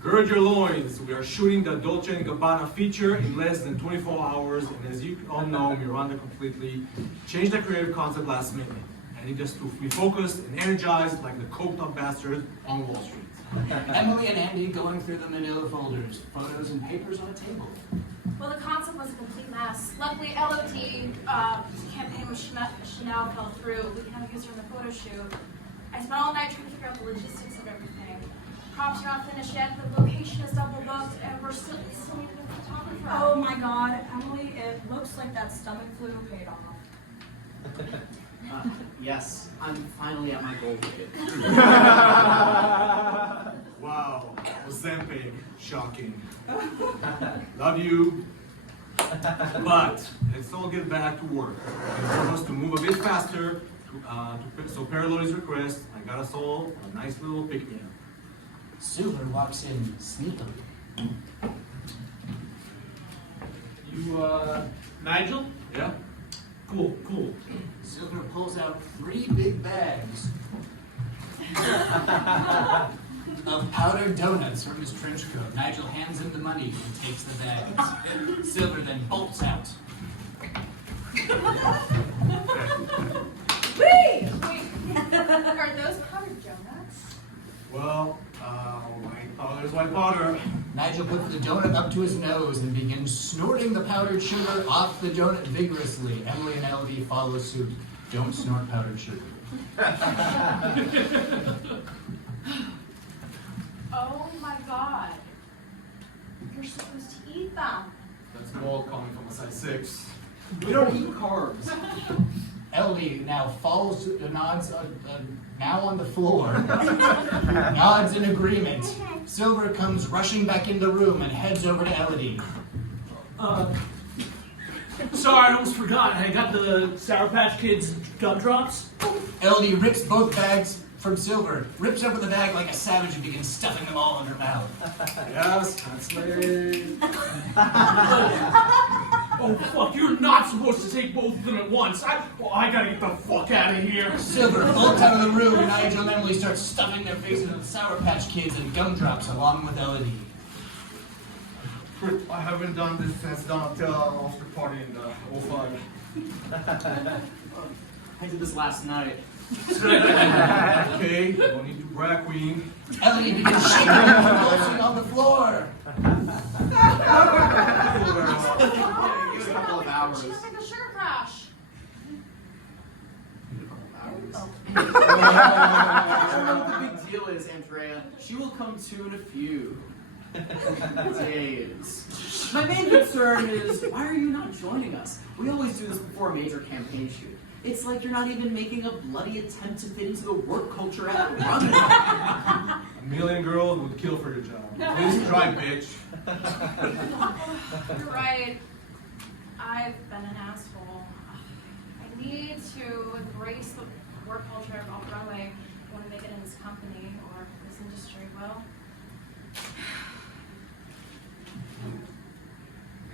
Gird your loins. We are shooting the Dolce & Gabbana feature in less than 24 hours, and as you all know, Miranda completely changed the creative concept last minute. I need us to be focused and energized like the coked-up bastards on Wall Street. Emily and Andy going through the manila folders, photos and papers on a table. Well, the concept was a complete mess. Luckily, LOT campaign with Chanel fell through. We kind of used her in the photo shoot. I spent all night trying to figure out the logistics of everything. Props are not finished yet. The location is double booked, and we still need a photographer. Oh my God, Emily! It looks like that stomach flu paid off. Yes, I'm finally at my goal weight. Wow, Ozempic, shocking. Love you, but let's all get back to work. I want us to move a bit faster. So Paralodi's request, I got us all a nice little pick-me-up. Silver walks in sneakily. You, Nigel? Yeah? Cool. Silver pulls out 3 big bags of powdered donuts from his trench coat. Nigel hands him the money and takes the bags. Silver then bolts out. Wait! Are those powdered donuts? Well, white powder's white powder. Nigel puts the donut up to his nose and begins snorting the powdered sugar off the donut vigorously. Emily and Elodie follow suit. Don't snort powdered sugar. Oh my God! You're supposed to eat them. That's mold coming from a size 6. We don't eat carbs. Elodie now falls, nods, now on the floor, nods in agreement. Silver comes rushing back in the room and heads over to Elodie. Sorry, I almost forgot. I got the Sour Patch Kids gumdrops. Elodie rips both bags from Silver, rips open the bag like a savage and begins stuffing them all in her mouth. Yes, that's late. Oh, fuck, you're not supposed to take both of them at once. I gotta get the fuck out of here. Silver bolts out of the room and Nigel and Emily start stuffing their faces with Sour Patch Kids and gumdrops along with Elodie. I haven't done this since Donatello Oscar party in the 05. I did this last night. Okay, don't need to brag, Queen. Ellie begins shaking and convulsing on the floor. Give it a couple of hours. She looks like a sugar crash. I don't know what the big deal is, Andrea. She will come to in a few days. My main concern is, why are you not joining us? We always do this before a major campaign shoot. It's like you're not even making a bloody attempt to fit into the work culture at Rumspringa. A million girls would kill for your job. Please try, bitch. You're right. I've been an asshole. I need to embrace the work culture of off-Broadway. I want to make it in this company or this industry. Well,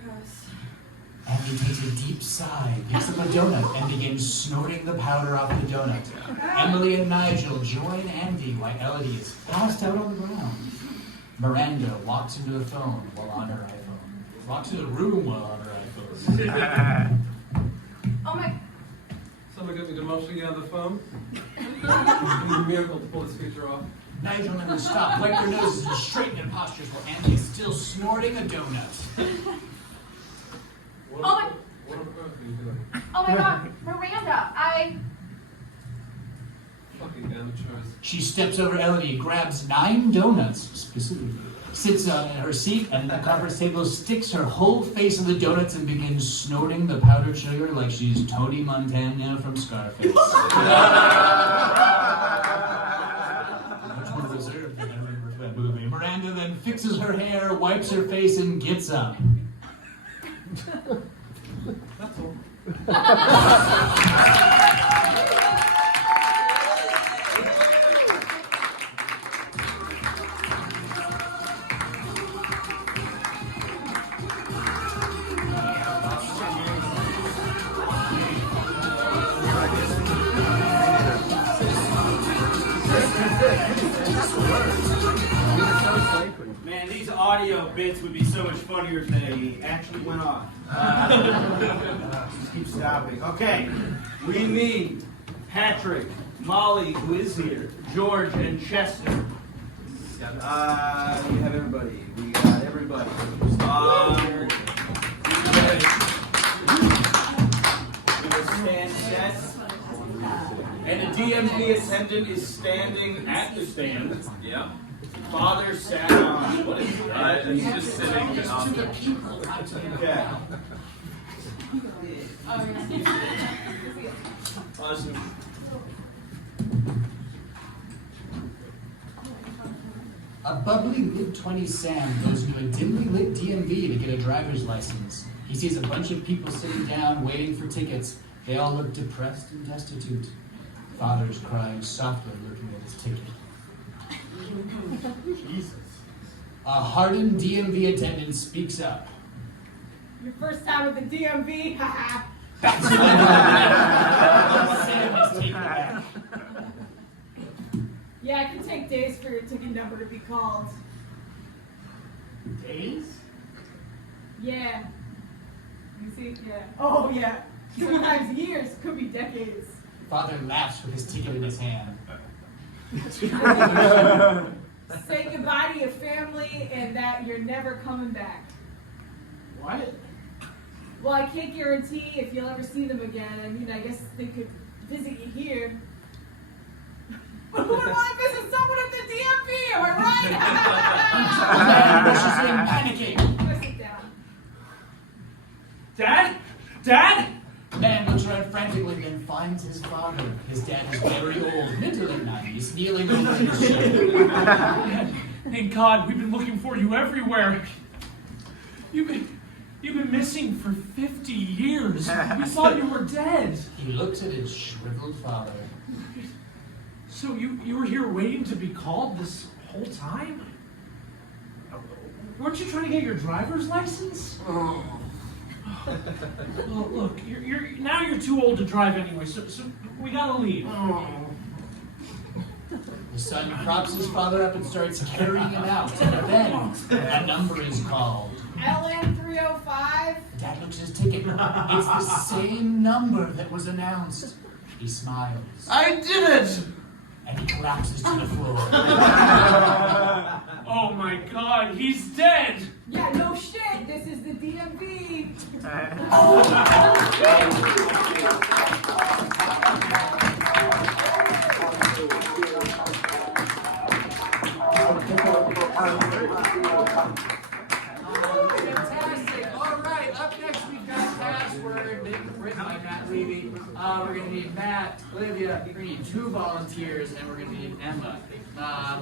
gross. Andy takes a deep sigh, picks up a donut, and begins snorting the powder off the donut. Emily and Nigel join Andy while Elodie is passed out on the ground. Miranda walks into the phone while on her iPhone. Walks into the room while on her iPhone. Oh my. Someone get me the motion on the phone? It's a miracle to pull this feature off. Nigel and Emily stop, wipe their noses, and straighten their postures while Andy is still snorting a donut. Oh my. Oh my God, Miranda, Fucking amateurs. She steps over Elodie, grabs 9 donuts, specifically, sits on her seat and the conference table, sticks her whole face in the donuts and begins snorting the powdered sugar like she's Tony Montana from Scarface. Much more reserved than I remember from that movie. Miranda then fixes her hair, wipes her face, and gets up. That's all. Man, these audio bits would be so much funnier if they actually went off. Just keep stopping. Okay, we need Patrick, Molly, who is here, George, and Chester. We have everybody. We got everybody. We will stand set. And the DMV attendant is standing at the stand. Yeah. Father sat on. What is that? He's just sitting on the people. Okay. Awesome. A bubbly mid-20s Sam goes into a dimly lit DMV to get a driver's license. He sees a bunch of people sitting down waiting for tickets. They all look depressed and destitute. Father's crying softly, looking at his ticket. Jesus. A hardened DMV attendant speaks up. Your first time at the DMV? Haha. Sam is taken back. Yeah, it can take days for your ticket number to be called. Days? Yeah. You see? Yeah. Oh, yeah. Sometimes years, could be decades. Father laughs with his ticket in his hand. Say goodbye to your family and that you're never coming back. What? Well, I can't guarantee if you'll ever see them again. I mean, I guess they could visit you here. But who would want to visit someone at the DMV? Am I right? Rushes in, panicking. Sit down. Dad? Dad? Man looks around frantically, then finds his father. His dad is very old, mentally 90s, kneeling over his shoulder. Thank God, we've been looking for you everywhere. You've been missing for 50 years. We thought you were dead. He looks at his shriveled father. So you were here waiting to be called this whole time? Weren't you trying to get your driver's license? Oh. Well, look, you're too old to drive anyway, so we gotta leave. Oh. The son props his father up and starts carrying him out. Then a number is called. LN 305. Dad looks at his ticket. It's the same number that was announced. He smiles. I did it! And he collapses to the floor. Oh my god, he's dead! Yeah, no shit. This is the DMV. Fantastic. All right, up next we've got password written by Matt Levy. We're going to need Matt, Olivia, we're going to need 2 volunteers, and we're going to need Emma.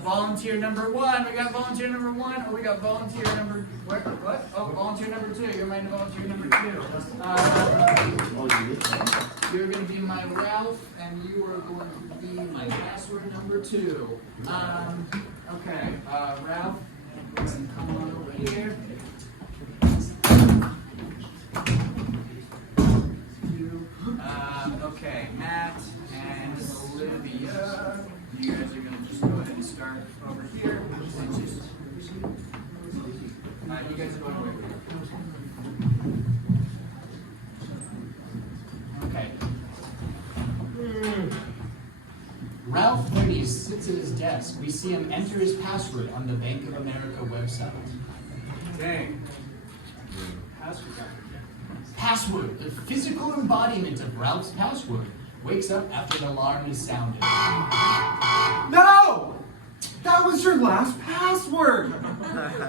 Volunteer number 1. We got volunteer number 1. Oh, we got volunteer number... What? Oh, volunteer number 2. You're my volunteer number 2. You're going to be my Ralph, and you are going to be my password number 2. Okay, Ralph, go ahead and come on over here. Okay, Matt and Olivia, you guys are going to just go ahead and start over here. You guys are going over here. Okay. Ralph Baddies sits at his desk. We see him enter his password on the Bank of America website. Dang. Password, the physical embodiment of Ralph's password, wakes up after an alarm is sounded. No! That was your last password!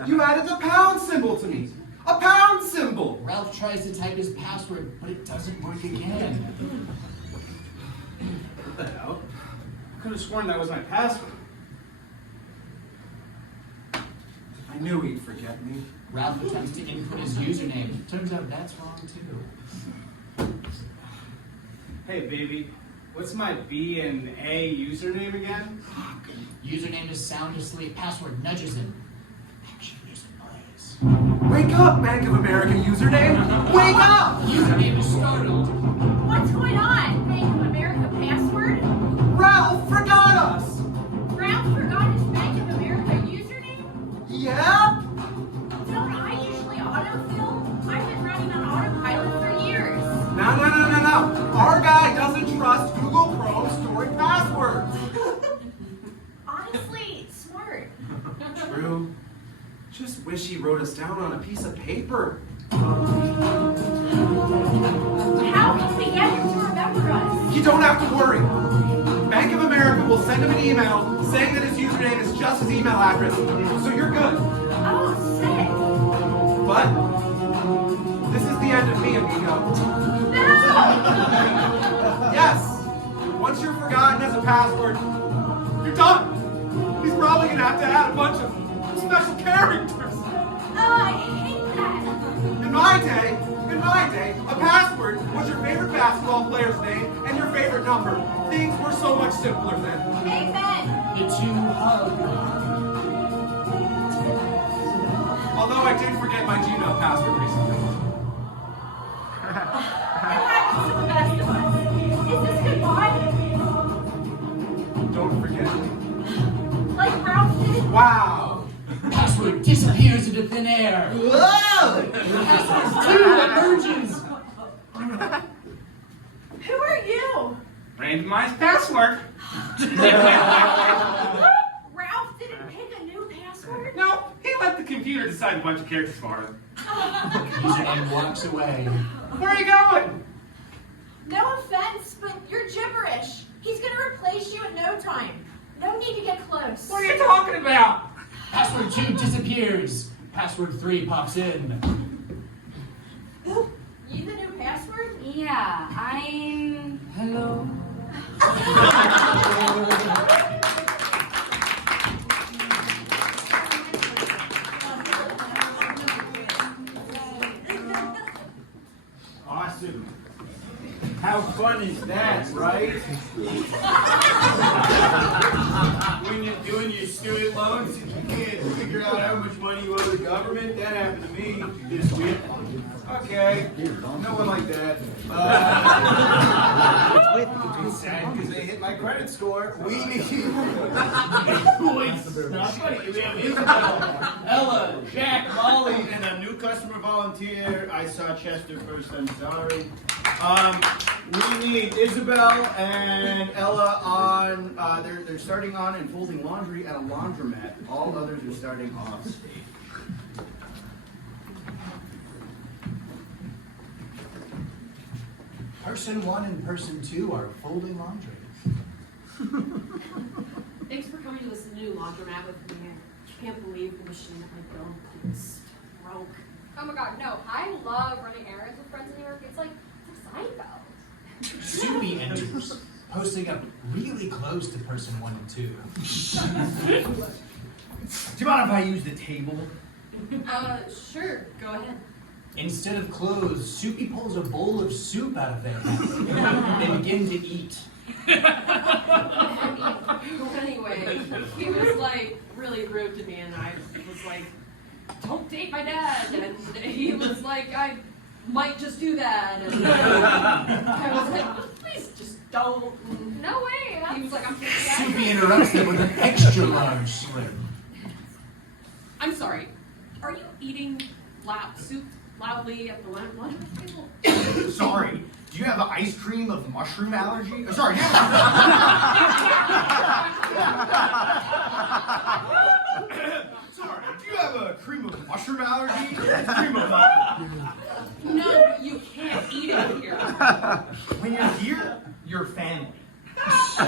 You added the pound symbol to me! A pound symbol! Ralph tries to type his password, but it doesn't work again. What the hell? I could have sworn that was my password. I knew he'd forget me. Ralph attempts to input his username. Turns out that's wrong too. Hey baby, what's my B and A username again? Username is sound asleep. Password nudges him. Action music plays. Wake up, Bank of America username! Wake up! Username is startled. What's going on? Bank of America password? Ralph forgot us! Ralph forgot his Bank of America username? Yeah? Don't I usually autofill? I've been running on autopilot for years. No. Our guy doesn't trust Google Chrome storing passwords. Honestly, smart. True. Just wish he wrote us down on a piece of paper. How can we get him to remember us? You don't have to worry. Bank of America will send him an email saying that his username is just his email address, so you're good. Oh, sick. But this is the end of me, amigo. No! Yes. Once you're forgotten as a password, you're done. He's probably gonna have to add a bunch of special characters. Oh, I hate that. In my day, a password was your favorite basketball player's name and your favorite number. Things were so much simpler then. Amen. The two hug. Although I did forget my Gmail password recently. It happens to the best of us. Is this goodbye? Don't forget. Like Ralph did? Wow. Password disappears into thin air. Whoa! Password 2 emerges. Who are you? Randomized password. Ralph didn't pick a new password? No, he let the computer decide a bunch of characters for him. Username walks away. Where are you going? No offense, but you're gibberish. He's gonna replace you in no time. No need to get close. What are you talking about? Password 2 disappears. Password 3 pops in. You the new password? Yeah, I'm... Hello. Awesome. How fun is that, right? When you're doing your student loans and you can't figure out how much money you owe the government, that happened to me this week. Okay, no one like that. It's sad because they hit my credit score. We need... Not funny. We have Isabel, Ella, Jack, Molly, and a new customer. customer volunteer. I saw Chester first, I'm sorry. We need Isabel and Ella on, they're starting on and folding laundry at a laundromat. All others are starting off stage. Person 1 and person 2 are folding laundry. Thanks for coming to this new laundromat with me. I can't believe the machine that my girl is broke. Oh my god, no. I love running errands with friends in New York. It's like Seinfeld. Soupy enters, posting up really close to person 1 and 2. Do you mind if I use the table? Sure, go ahead. Instead of clothes, Soupy pulls a bowl of soup out of their mouth. They begin to eat. Anyway, he was like really rude to me, and I was like, don't date my dad. And he was like, I might just do that. And I was like, please just don't. No way. He was like, I'm Soupy interrupts them with an extra large slip. I'm sorry. Are you eating soup loudly at the lunch table? Sorry. Do you have an ice cream of mushroom allergy? Sorry. Sorry. Do you have a cream of mushroom allergy? Cream of mushroom. No, you can't eat it here. When you're here, you're family. That's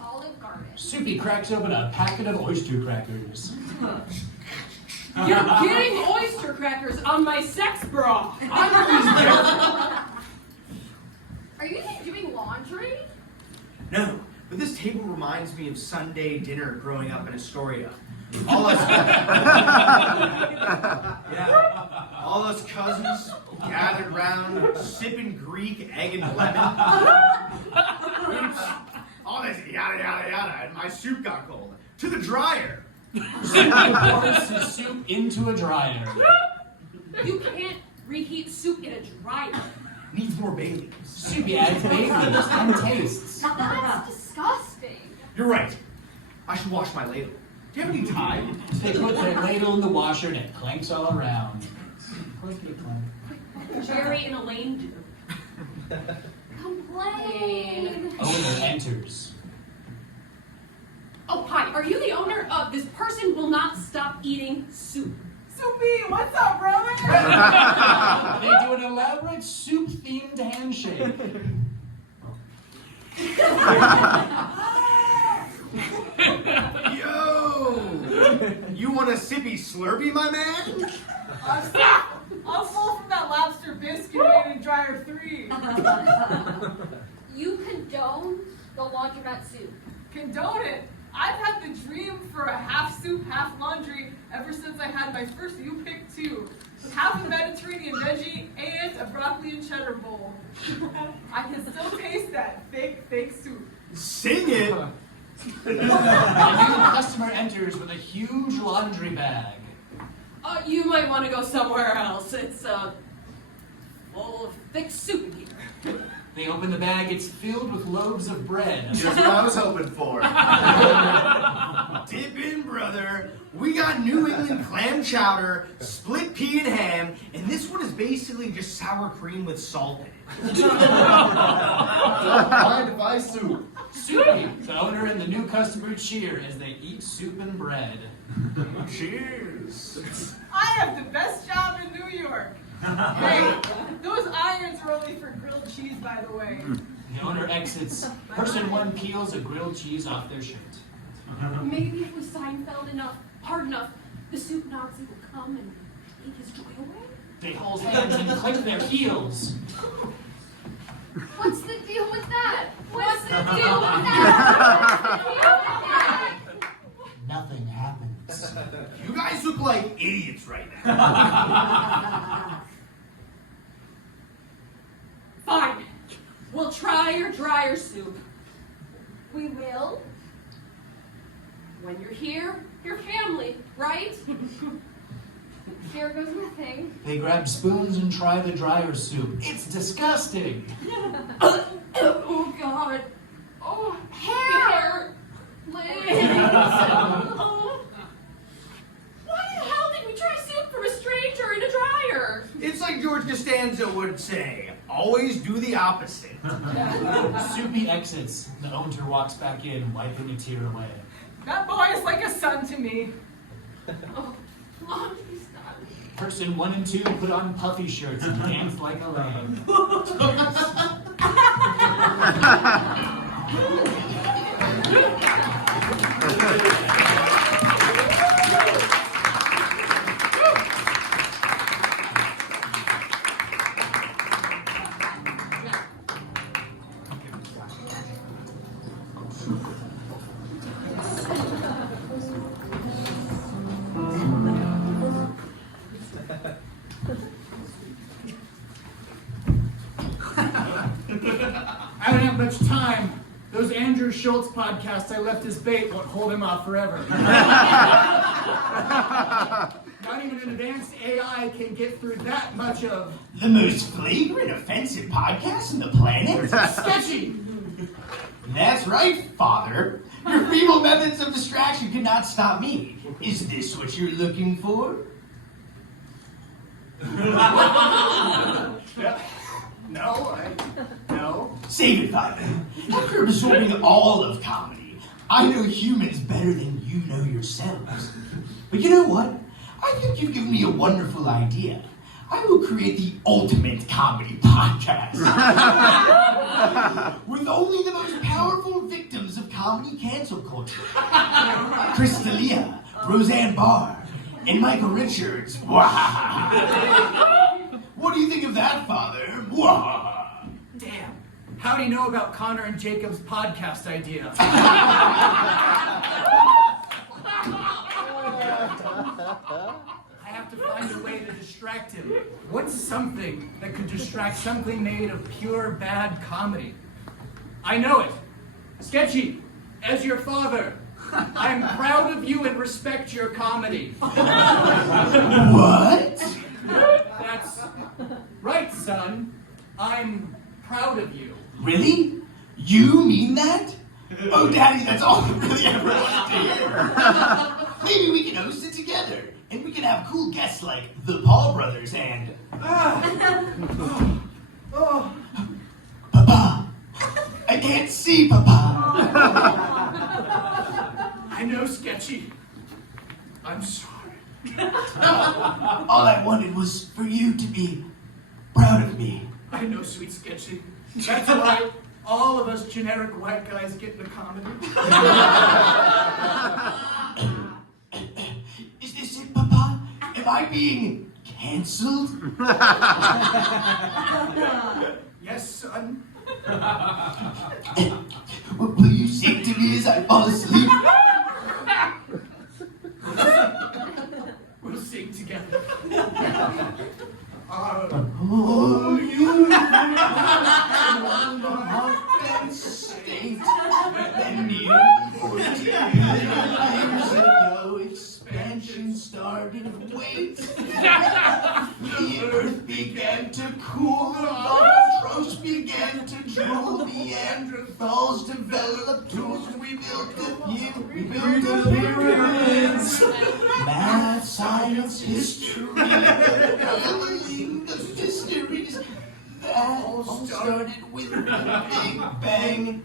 Olive Garden. Soupy cracks open a packet of oyster crackers. You're getting oyster crackers on my sex bra. Are you doing laundry? No, but this table reminds me of Sunday dinner growing up in Astoria. All us cousins gathered round, sipping Greek egg and lemon. All this yada yada yada, and my soup got cold. To the dryer. Soupy pours his soup into a dryer. You can't reheat soup in a dryer. Needs more Baileys. Soupy adds Baileys and tastes. That's disgusting. You're right. I should wash my ladle. Do you have any Tide? They put their ladle in the washer and it clanks all around. Clickety clank. Jerry and Elaine do. Complain. Owner enters. Oh, hi. Are you the owner of this person will not stop eating soup? Soupy, what's up, brother? They do an elaborate soup-themed handshake. Yo! You want a sippy slurpee, my man? I'm full from that lobster biscuit made in dryer 3. You condone the laundromat soup. Condone it. I've had the dream for a half soup, half laundry ever since I had my first You Pick 2. With half a Mediterranean veggie and a broccoli and cheddar bowl. I can still taste that fake soup. Sing it! A new customer enters with a huge laundry bag. You might want to go somewhere else. It's full of thick soup in here. They open the bag, it's filled with loaves of bread. Just what I was hoping for. Dip in, brother. We got New England clam chowder, split pea and ham, and this one is basically just sour cream with salt in it. Don't mind if I soup. Soupy, the owner and the new customer cheer as they eat soup and bread. Cheers. I have the best job in New York. Hey, those irons are only for grilled cheese, by the way. The owner exits. Person 1 peels a grilled cheese off their shirt. Maybe if we Seinfeld enough, hard enough, the soup Nazi will come and take his joy away. They hold hands and click their heels. What's the deal with that? What's the deal with that? Nothing happens. You guys look like idiots right now. Fine. We'll try your dryer soup. We will. When you're here, your family, right? Here goes nothing. They grab spoons and try the dryer soup. It's disgusting. Oh, God. Oh, Hair. Liz. Oh. Why the hell did we try soup from a stranger? Costanza would say, always do the opposite. Soupy exits. The owner walks back in, wiping a tear away. That boy is like a son to me. Oh, Laundromat. Person 1 and 2 put on puffy shirts and dance like a lamb. I don't have much time. Those Andrew Schultz podcasts I left as bait won't hold him off forever. Not even an advanced AI can get through that much of The most flagrant offensive podcast on the planet? sketchy. That's right, Father. Your feeble methods of distraction could not stop me. Is this what you're looking for? No. Save it, Father. After absorbing all of comedy, I know humans better than you know yourselves. But you know what? I think you've given me a wonderful idea. I will create the ultimate comedy podcast. With only the most powerful victims of comedy cancel culture. Crystalia, Roseanne Barr, and Michael Richards. What do you think of that, Father? Damn. How do you know about Connor and Jacob's podcast idea? I have to find a way to distract him. What's something that could distract something made of pure bad comedy? I know it. Sketchy, as your father, I am proud of you and respect your comedy. What? That's right, son. I'm proud of you. Really? You mean that? Oh, Daddy, that's all I really ever wanted to hear. Maybe we can host it together, and we can have cool guests like the Paul brothers and... Papa! I can't see, Papa! I know, Sketchy. I'm sorry. All I wanted was for you to be proud of me. I know, sweet Sketchy. That's why all of us generic white guys get into comedy. Is this it, Papa? Am I being canceled? Yes, son. Will you sing to me as I fall asleep? We'll sing together. Oh, you and state that nearly 40 years ago expansion started. Wait, the earth began to cool, the Montrose began to drool, Neanderthals developed tools, we built the pyramids. Math, science, history, revealing the mysteries that all started with the Big Bang.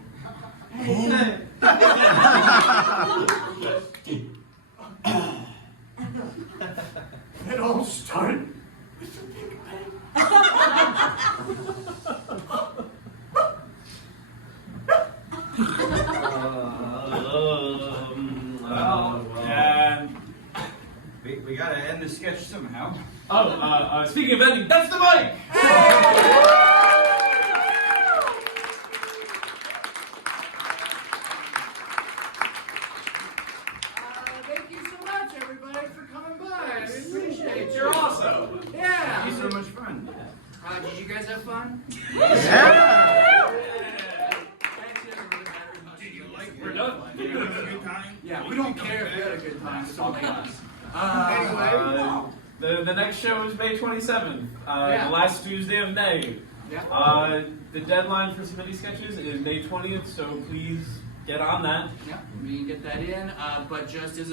It all started with the Big Bang. And we gotta end the sketch somehow. Speaking of ending, that's the mic! Thank you so much, everybody, for coming by. I appreciate it. You're awesome. Yeah. It's so much fun. Did you guys have fun? We're done. Did you have a good time? Yeah, we don't care if we had a good time. It's all us. The next show is May 27th, the last Tuesday of May. Yeah. The deadline for submitting sketches is May 20th, so please get on that. Yeah, we can get that in. But just as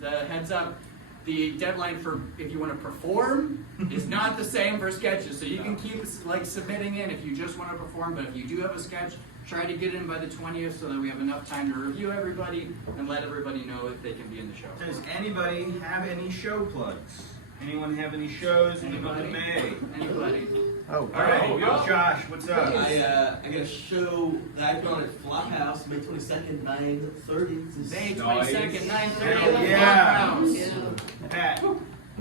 the heads up, the deadline for if you want to perform is not the same for sketches. So you can keep like submitting in if you just want to perform, but if you do have a sketch, try to get in by the 20th so that we have enough time to review everybody and let everybody know if they can be in the show. Does anybody have any show plugs? Anyone have any shows in the month of May? Anybody? Oh, all right. Josh, what's up? I got a show that I put on at Flophouse, May 22nd, 9:30. May 22nd, 9:30 at the Yeah. Flophouse. Pat.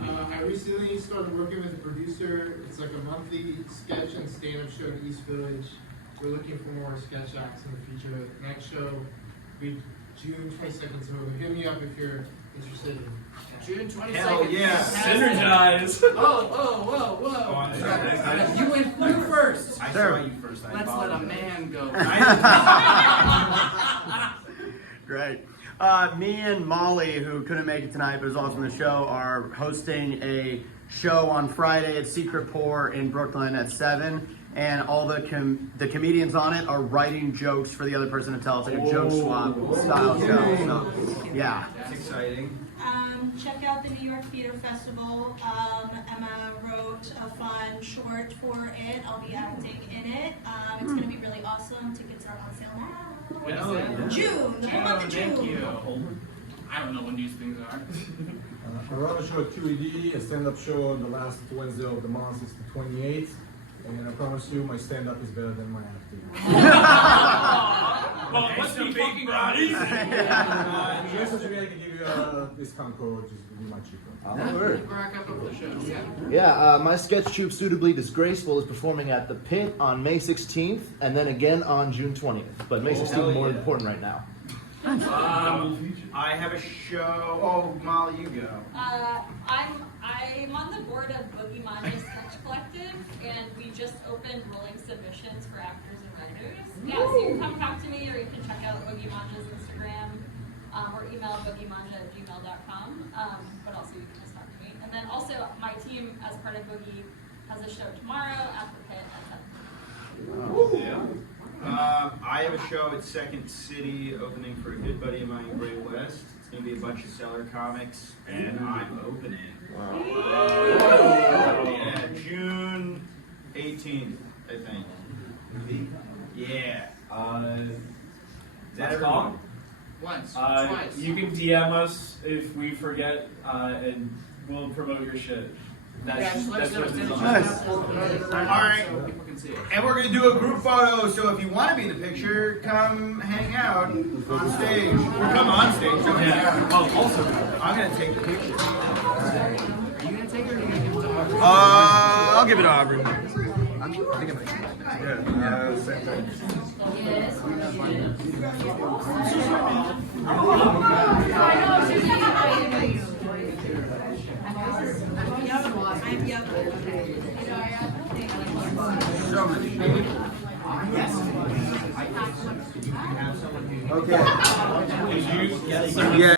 I recently started working with a producer. It's like a monthly sketch and stand-up show in East Village. We're looking for more sketch acts in the future. Next show will be June 22nd, so hit me up if you're interested. June 22nd. Hell yeah. Synergize. Whoa. I'm sorry. You went through first. I saw you first. Let's let a man go. Great. Me and Molly, who couldn't make it tonight but is also in the show, are hosting a show on Friday at Secret Pour in Brooklyn at 7. And all the comedians on it are writing jokes for the other person to tell. It's like a joke swap style show. So, yeah. That's exciting. Check out the New York Theater Festival. Emma wrote a fun short for it. I'll be acting in it. It's going to be really awesome. Tickets are on sale now. When is that? June, the whole month of June. Thank you. I don't know when these things are. I run a show at QED, a stand-up show the last Wednesday of the month is the 28th. And I promise you, my stand-up is better than my acting. Well, let's be fucking bodies. Just so I can give you a discount code, just give me my cheaper. Rack up of the show. Yeah, my sketch troupe, Suitably Disgraceful, is performing at the Pit on May 16th, and then again on June 20th. But May 16th is more important right now. I have a show. Oh, Molly, you go. I'm on the board of Boogie Manja Sketch Collective, and we just opened rolling submissions for actors and writers. Yeah, so you can come talk to me, or you can check out Boogie Manja's Instagram, or email boogiemanja@gmail.com. But also you can just talk to me. And then also my team, as part of Boogie, has a show tomorrow at the Pit at 7. Yeah. I have a show at Second City opening for a good buddy of mine, Gray West. It's going to be a bunch of seller comics, and I'm opening. Yeah, June 18th, I think. Yeah. That's all. Once, twice. You can DM us if we forget, and we'll promote your shit. That's what it is. Alright, and we're going to do a group photo, so if you want to be in the picture, come hang out on stage. Or come on stage, don't hang out. Oh, also, I'm going to take the picture. Are you going to take it, or are you going to give it to Aubrey? I'll give it to Aubrey. I think I'm same thing. Okay. Yeah,